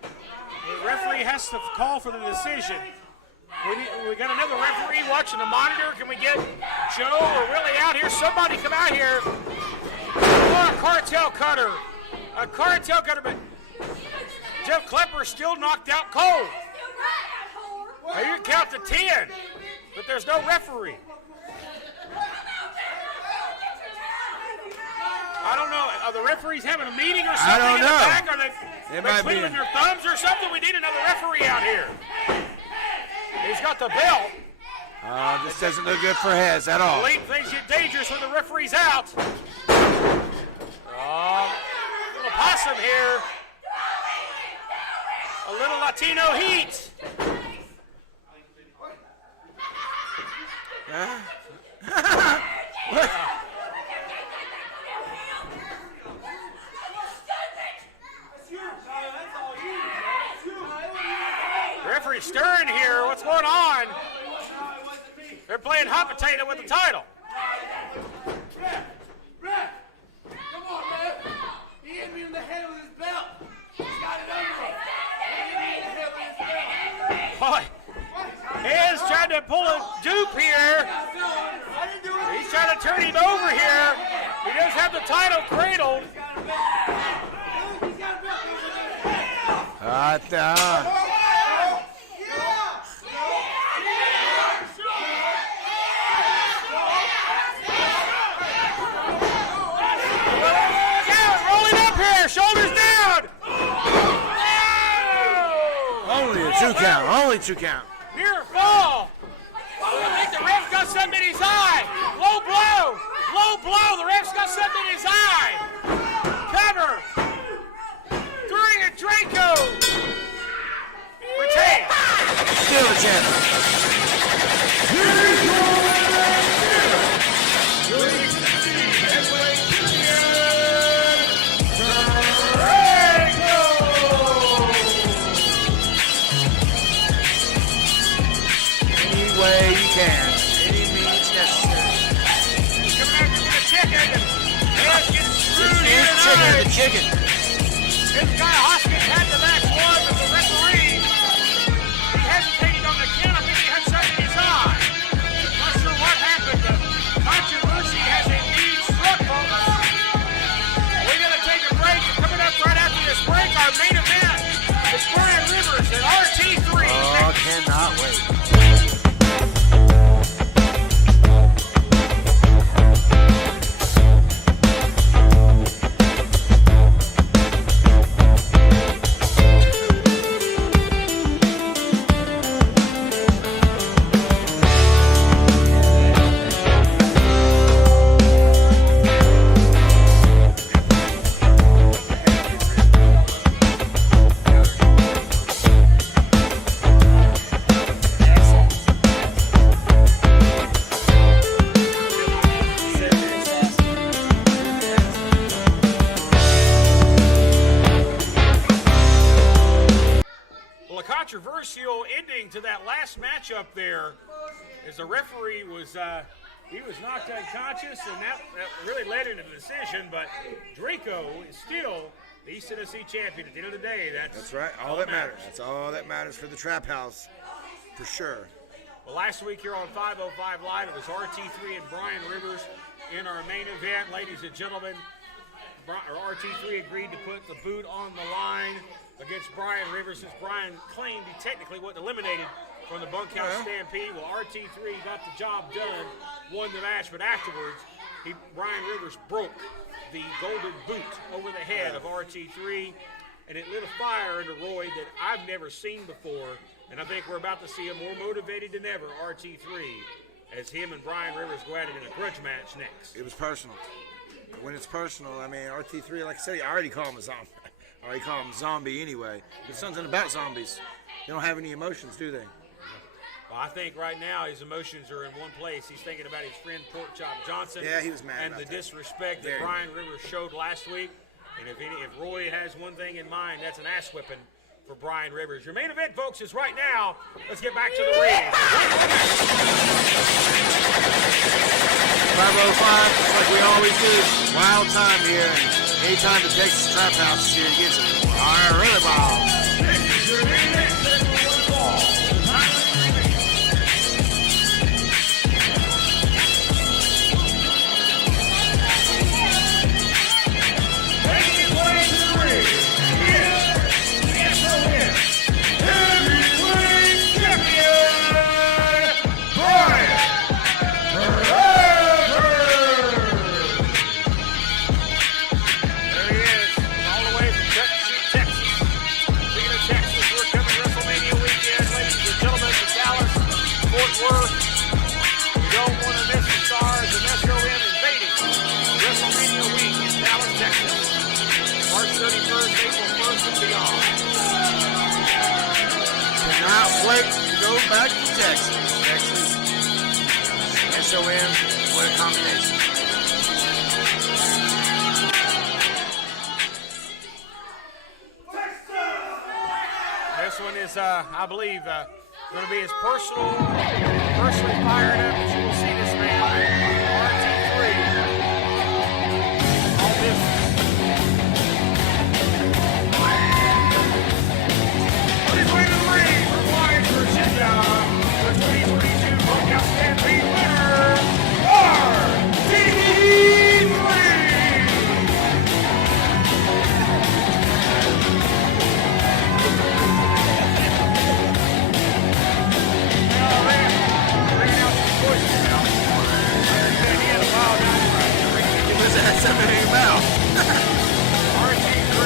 The referee has to call for the decision. We got another referee watching the monitor. Can we get Joe or Willie out here? Somebody come out here. Oh, a cartel cutter. A cartel cutter, but Jeff Klepper still knocked out cold. Now you can count to 10, but there's no referee. I don't know. Are the referees having a meeting or something? I don't know. In the back? Are they be twiddling their thumbs or something? We need another referee out here. He's got the belt. This doesn't look good for Hez at all. Late things get dangerous when the referee's out. Little possum here. A little Latino heat. Referee stirring here. What's going on? They're playing hot potato with the title. Brett! Come on, man! He hit me in the head with his belt. He's got it under him. He hit me in the head with his belt. Boy, Hez trying to pull a dupe here. He's trying to turn him over here. He does have the title cradled. Rolling up here, shoulders down. Only a 2 count. Only 2 count. Near fall. I think the ref got something in his eye. Low blow. Low blow. The ref's got something in his eye. Cover. Throwing a Draco. Retain. Still the champion. Any way you can. Any means necessary. Coming after the chicken. Hez getting screwed here It's chicken. tonight. The chicken. This guy Hoskins had the back one, but the referee, he hesitated on the count. I think he had something in his eye. Not sure what happened. The controversy has indeed struck, folks. We're going to take a break. And coming up right after this break, our main event is Brian Rivers at RT3. Oh, cannot wait. ending to that last matchup there, as the referee was he was knocked unconscious, and that really led into the decision. But Draco is still the East Tennessee champion at the end of the day. That's right. All that matters. That's all that matters for the Trap House, for sure. Well, last week here on 505 Live, it was RT3 and Brian Rivers in our main event. Ladies and gentlemen, RT3 agreed to put the boot on the line against Brian Rivers, since Brian claimed he technically wasn't eliminated from the bunkhouse stampede. Well, RT3 got the job done, won the match, but afterwards, Brian Rivers broke the golden boot over the head of RT3, and it lit a fire under Roy that I've never seen before, and I think we're about to see him more motivated than ever, RT3, as him and Brian Rivers go at it in a grudge match next. It was personal. When it's personal, I mean, RT3, like I said, I already call him a zombie. I already call him zombie anyway. There's something about zombies. They don't have any emotions, do they? Well, I think right now his emotions are in one place. He's thinking about his friend Pork Chop Johnson. Yeah, he was mad and about the that. disrespect that Very. Brian Rivers showed last week. And if Roy has one thing in mind, that's an ass whipping for Brian Rivers. Your main event, folks, is right now. Let's get back to the ring. 505, just like we always do. Wild time here. And anytime the Texas Trap House is here, it gets really wild. Cannot wait to go back to Texas. Texas, SOM, what a combination. This one is, I believe, going to be as personally fired up as you will see this man. RT3 on business. Virginia, the 2022 Bunkhouse Stampede winner, RT3! Now, bringing out some voices now. I understand he had a wild night right. He was at something in his mouth. RT3.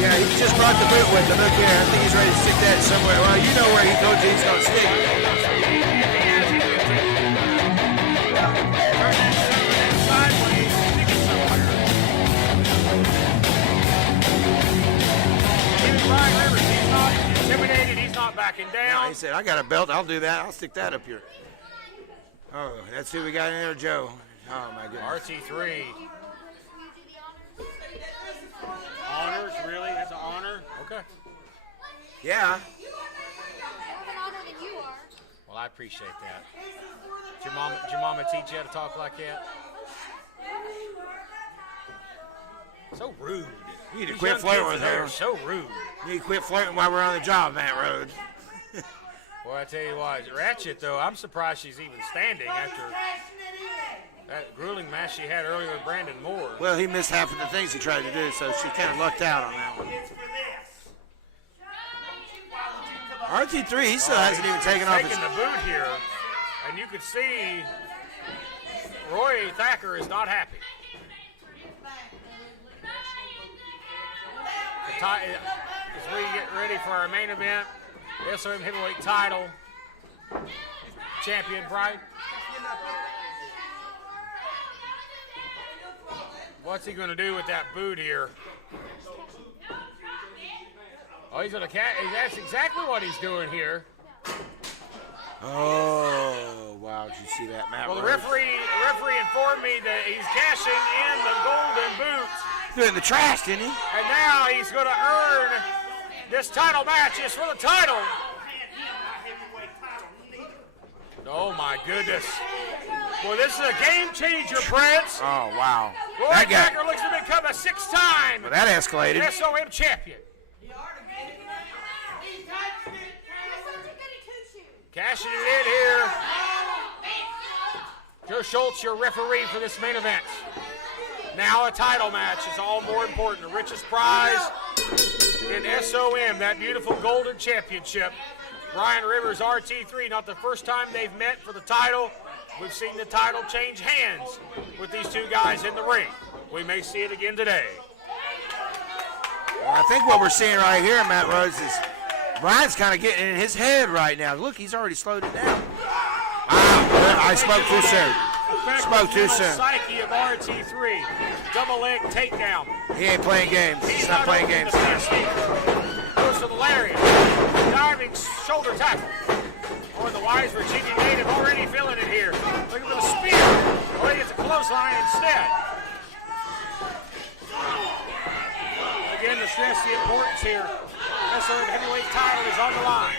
Yeah, he just brought the boot with him. Look here, I think he's ready to stick that somewhere. Well, you know where he told you he's going to stick He's not intimidated. He's not backing down. No, he said, I got a belt. I'll do that. I'll stick that up here. Oh, that's who we got in there, Joe. Oh, my goodness. RT3. Honors, really? That's an honor? Okay. Yeah. More of an honor than you are. Well, I appreciate that. Did your mama teach you how to talk like that? So rude. You need to These quit young flirting kids with today her. are so rude. You need to quit flirting while we're on the job, Matt Road. Boy, I tell you what, Ratchet, though, I'm surprised she's even standing after that grueling match she had earlier with Brandon Moore. Well, he missed half of the things he tried to do, so she kind of lucked out on that one. RT3, he still hasn't even taken off his... Taking the boot here, and you could see Roy Thacker is not happy. As we get ready for our main event, the SOM Heavyweight title, champion Bright. What's he going to do with that boot here? Oh, he's going to catch. That's exactly what he's doing here. Oh, wow, did you see that, Matt? Well, the Rhodes? referee informed me that he's cashing in the golden boot. Threw it in the trash, didn't he? And now he's going to earn this title match. It's for the title. goodness. Well, this is a game changer, Prince. Oh, wow. Roy That guy, Thacker looks to become a 6-time well, that escalated. SOM champion. Cashing it in here. Joe Schultz, your referee for this main event. Now a title match is all more important. The richest prize in SOM, that beautiful golden championship. Brian Rivers, RT3, not the first time they've met for the title. We've seen the title change hands with these two guys in the ring. We may see it again today. Well, I think what we're seeing right here, Matt Rose, is Brian's kind of getting in his head right now. Look, he's already slowed it down. I spoke too soon. Spoke too soon. Psyche of RT3. Double leg takedown. He ain't playing games. He's not playing games. Goes to the lariat. Diving shoulder tackle. Oh, the wise Virginia native already feeling it here. Looking for the spear. Oh, he gets a clothesline instead. Again, to stress the importance here. SOM heavyweight title is on the line.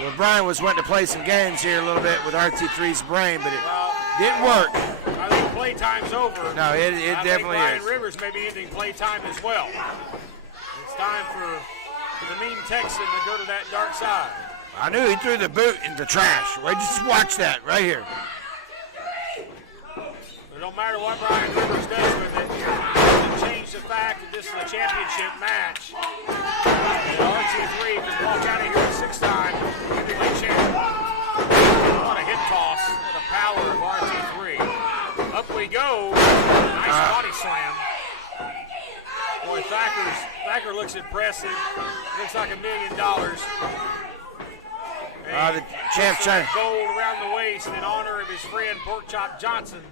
Well, Brian was wanting to play some games here a little bit with RT3's brain, but it didn't work. I think playtime's over. No, it definitely Brian is. Rivers may be ending playtime as well. It's time for the mean Texan to go to that dark side. I knew he threw the boot in the trash. Wait, just watch that right here. It don't matter what Brian Rivers does with it. It doesn't change the fact that this is a championship match. And RT3 can walk out of here a 6-time heavyweight champion. What a hit toss. The power of RT3. Up we go. Nice body slam. Boy, Thacker looks impressive. Looks like $1 million. The champ's trying to... Gold around the waist in honor of his friend Porkchop Johnson.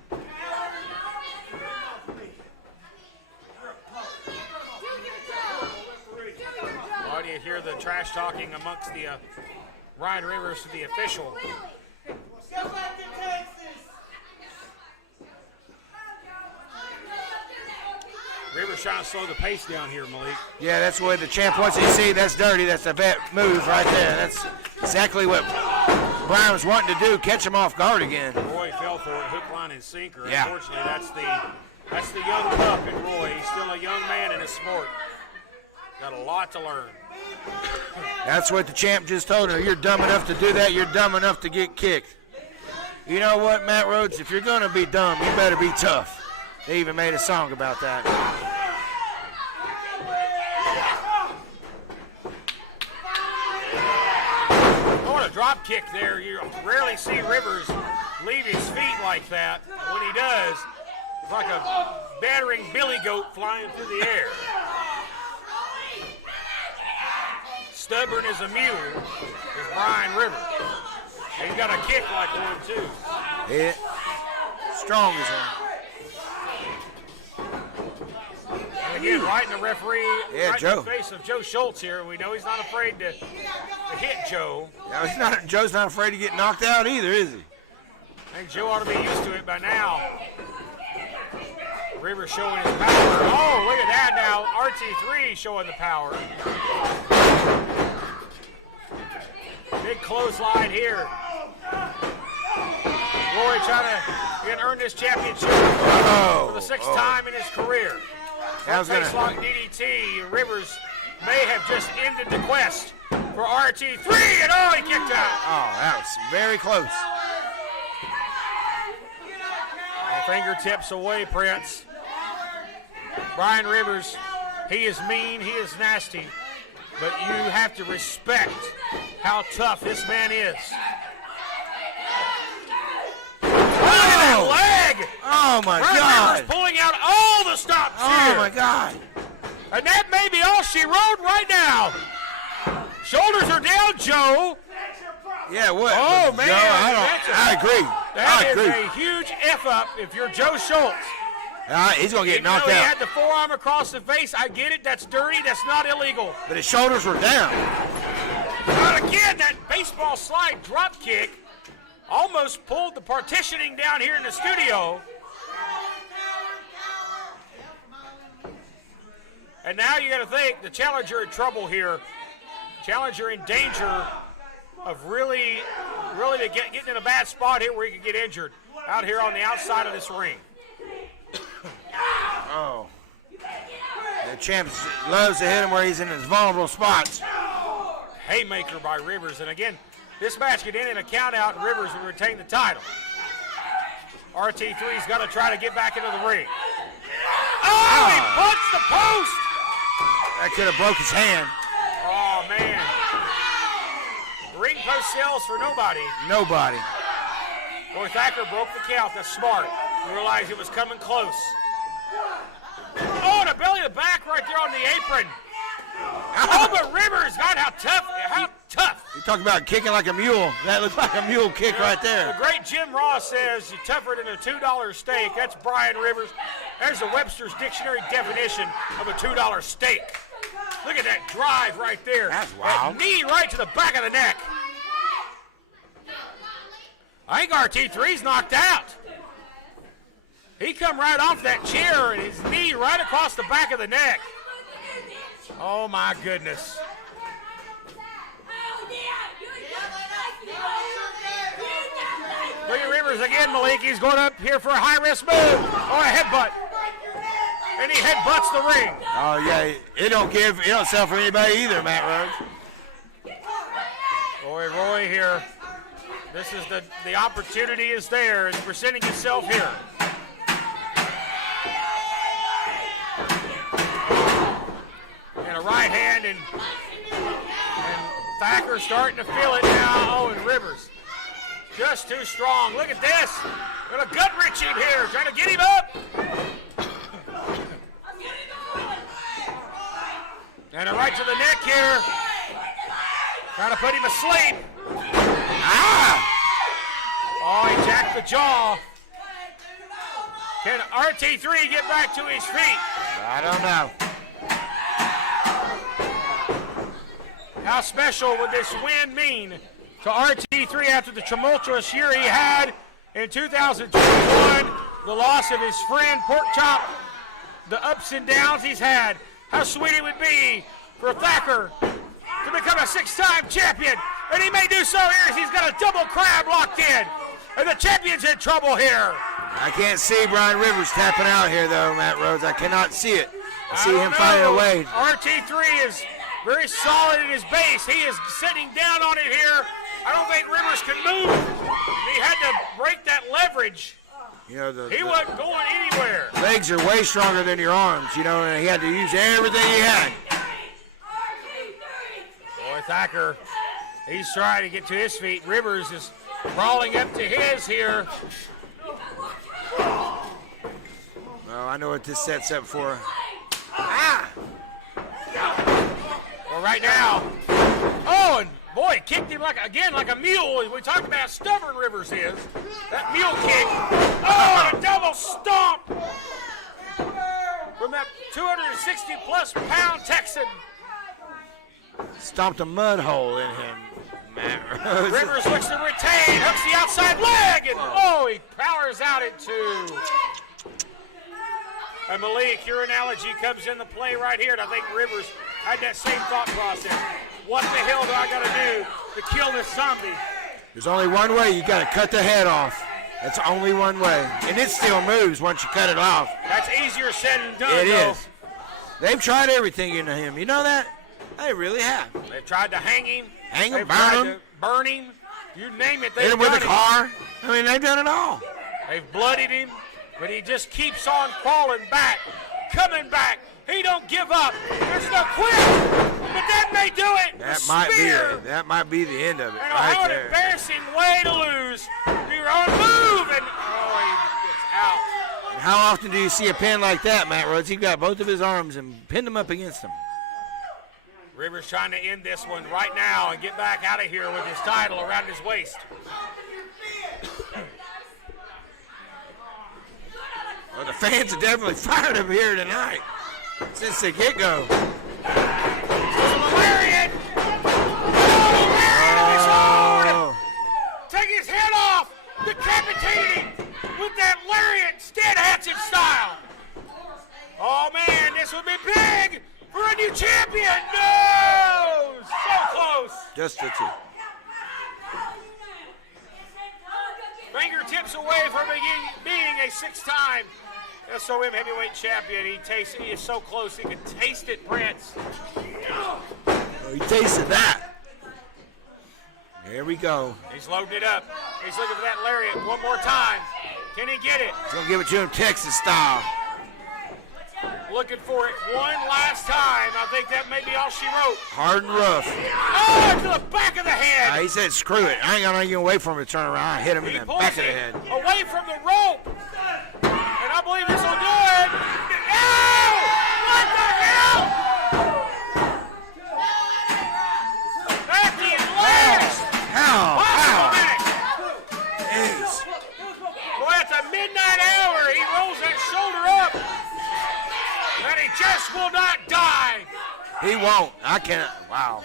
Why do you hear the trash talking amongst the Ryan Rivers to the official? Rivers trying to slow the pace down here, Malik. Yeah, that's what the champ wants. You see, that's dirty. That's a vet move right there. That's exactly what Brian was wanting to do, catch him off guard again. Roy fell for it, hook, line, and sinker. Yeah. Unfortunately, that's the young pup in Roy. He's still a young man in his sport. Got a lot to learn. That's what the champ just told him. You're dumb enough to do that. You're dumb enough to get kicked. You know what, Matt Rhodes? If you're going to be dumb, you better be tough. They even made a song about that. What a drop kick there. You rarely see Rivers leave his feet like that. When he does, it's like a battering billy goat flying through the air. Stubborn as a mule is Brian Rivers. He's got a kick like one, too. Yeah. Strong as one. And again, right in the referee, Yeah, right Joe. in the face of Joe Schultz here. We know he's not afraid to hit Joe. No, Joe's not afraid to get knocked out either, is he? I think Joe ought to be used to it by now. Rivers showing his power. Oh, look at that now. RT3 showing the power. Big clothesline here. Roy trying to earn this championship for the 6th time in his career. That was gonna... Face-lock DDT. Rivers may have just ended the quest for RT3, and oh, he kicked out. Oh, that was very close. Fingertips away, Prince. Brian Rivers, he is mean, he is nasty, but you have to respect how tough this man is. Oh, Leg! oh my Brian God. Rivers pulling out all the stops here. Oh my God. And that may be all she wrote right now. Shoulders are down, Joe. Yeah, what? Oh, man. Joe, I agree. That I is agree. a huge F-up if you're Joe Schultz. He's going to get Even though knocked he out. had the forearm across the face, I get it. That's dirty. That's not illegal. But his shoulders were down. But again, that baseball slide drop kick almost pulled the partitioning down here in the studio. And now you got to think the challenger in trouble here. Challenger in danger of really getting in a bad spot here where he could get injured out here on the outside of this ring. Oh. The champ loves to hit him where he's in his vulnerable spots. Haymaker by Rivers. And again, this match could end in a count out and Rivers would retain the title. RT3's got to try to get back into the ring. Oh, he punched the post! That could have broke his hand. Oh, man. Ring post sales for nobody. Nobody. Boy, Thacker broke the count. That's smart. He realized it was coming close. Oh, and a belly to back right there on the apron. Oh, but Rivers, God, how tough. You talk about kicking like a mule. That looks like a mule kick right The there. great Jim Ross says you're tougher than a $2 steak. That's Brian Rivers. There's the Webster's Dictionary definition of a $2 steak. Look at that drive right there. That's wild. That knee right to the back of the neck. I think RT3's knocked out. He come right off that chair and his knee right across the back of the neck. Oh, my goodness. Look at Rivers again, Malik. He's going up here for a high-risk move. Oh, a headbutt. And he headbutts the ring. Oh, yeah. It don't sell for anybody either, Matt Rhodes. Boy, Roy here. This is the opportunity is there. It's presenting itself here. And a right hand, and Thacker starting to feel it now. Oh, and Rivers just too strong. Look at this. Got a gut wrench in here, trying to get him up. And a right to the neck here. Trying to put him asleep. Ah! Oh, he jacked the jaw. Can RT3 get back to his feet? I don't know. How special would this win mean to RT3 after the tumultuous year he had in 2021, the loss of his friend Pork Chop, the ups and downs he's had? How sweet it would be for Thacker to become a six-time champion, and he may do so here as he's got a double crab locked in, and the champion's in trouble here. I can't see Brian Rivers tapping out here, though, Matt Rhodes. I cannot see it. I see him finding a way. RT3 is very solid in his base. He is sitting down on it here. I don't think Rivers can move. He had to break that leverage. You know, He wasn't going anywhere. legs are way stronger than your arms, you know, and he had to use everything he had. Boy, Thacker, he's trying to get to his feet. Rivers is crawling up to his here. Oh, I know what this sets up for. Ah! Well, right now. Oh, and boy, kicked him like a mule. We talked about how stubborn Rivers is. That mule kick. Oh, and a double stomp from that 260-plus pound Texan. Stomped a mud hole in him, Matt Rhodes. Rivers looks to retain, hooks the outside leg, and oh, he powers out at two. And Malik, your analogy comes into play right here, and I think Rivers had that same thought process. What the hell do I got to do to kill this zombie? There's only one way. You got to cut the head off. That's only one way. And it still moves once you cut it off. That's easier said than done, It though. is. They've tried everything into him. You know that? They really have. They've tried to hang him. Hang him, They've burn tried him. to burn him. You name it, Hit they've him with done a it. car. I mean, they've done it all. They've bloodied him, but he just keeps on crawling back, coming back. He don't give up. There's no quit, but that may do it. That might be the end of it And right how an there. embarrassing way to lose. You're on move, and oh, he gets out. And how often do you see a pin like that, Matt Rhodes? He got both of his arms and pinned them up against him. Rivers trying to end this one right now and get back out of here with his title around his waist. Well, the fans are definitely fired up here tonight since the get-go. Lariat! Oh, lariat of his own! Take his head off! Decapitated him with that lariat, Stan Hansen style! Oh, man, this would be big! new champion. No! So close. Just the two. Fingertips away from being a 6-time SOM heavyweight champion. He is so close. He can taste it, Prince. Oh, he tasted that. Here we go. He's loading it up. He's looking for that lariat one more time. Can he get it? He's going to give it to him Texas style. Looking for it one last time. I think that may be all she wrote. Hard and rough. Oh, to the back of the head. He said, screw it. I ain't going to wait for him to turn around. I hit him in He the pulls back of the it head. away from the rope. And I believe this will do it. Oh! What the hell? At the last. How? Wow. Jeez. Boy, at the midnight hour, he rolls that shoulder up. And he just will not die. He won't. I can't. Wow.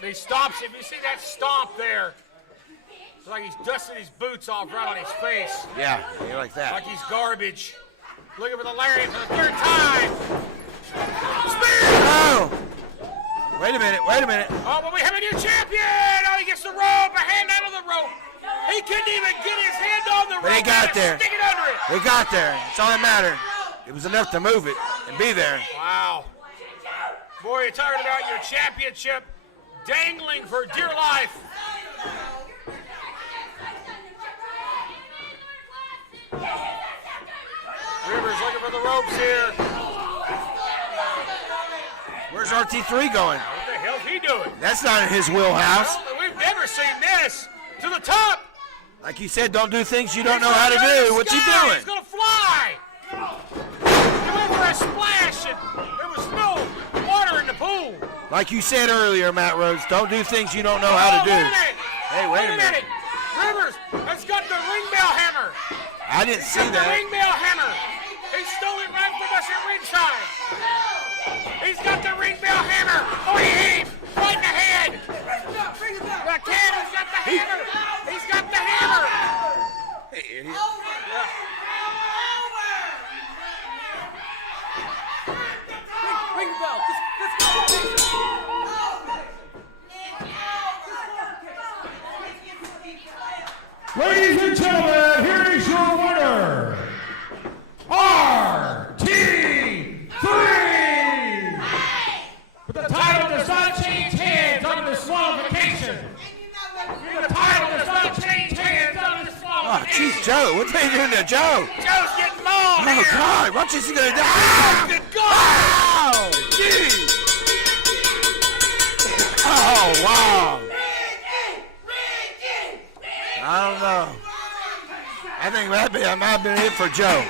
He stomps him. You see that stomp there? It's like he's dusting his boots off right on his face. Yeah, like that. Like he's garbage. Looking for the lariat for the 3rd time. Spear! Oh! Wait a minute. Oh, but we have a new champion! Oh, he gets the rope, a hand out of the rope. He couldn't even get his hand on the rope. But he got there. Stick it under it. He got there. It's all that mattered. It was enough to move it and be there. Wow. Boy, you're talking about your championship dangling for dear life. Rivers looking for the ropes here. Where's RT3 going? What the hell's he doing? That's not in his wheelhouse. We've never seen this. To the top. Like you said, don't do things you don't know how to do. What's he doing? He's going to fly. He went for a splash, and there was no water in the pool. Like you said earlier, Matt Rhodes, don't do things you don't know how to do. Wait a minute. Hey, wait a minute. Rivers has got the ring bell hammer. I didn't see The ring that. bell hammer. He stole it right from us at ringside. He's got the ring bell hammer. Oh, he hit him right in the head. The kid has got the hammer. He's got the hammer. Hey, idiot. Ring the bell. Let's go. Ladies and gentlemen, here is your winner, RT3! But the title does not change hands under disqualification. The title does not change hands under Oh, disqualification. jeez, Joe. What are you doing to Joe? Joe's getting mauled Oh, here. God. Watch this. He's going to die. Ah! Good God. Oh, jeez. Oh, wow. I don't know. I think that might have been it for Joe.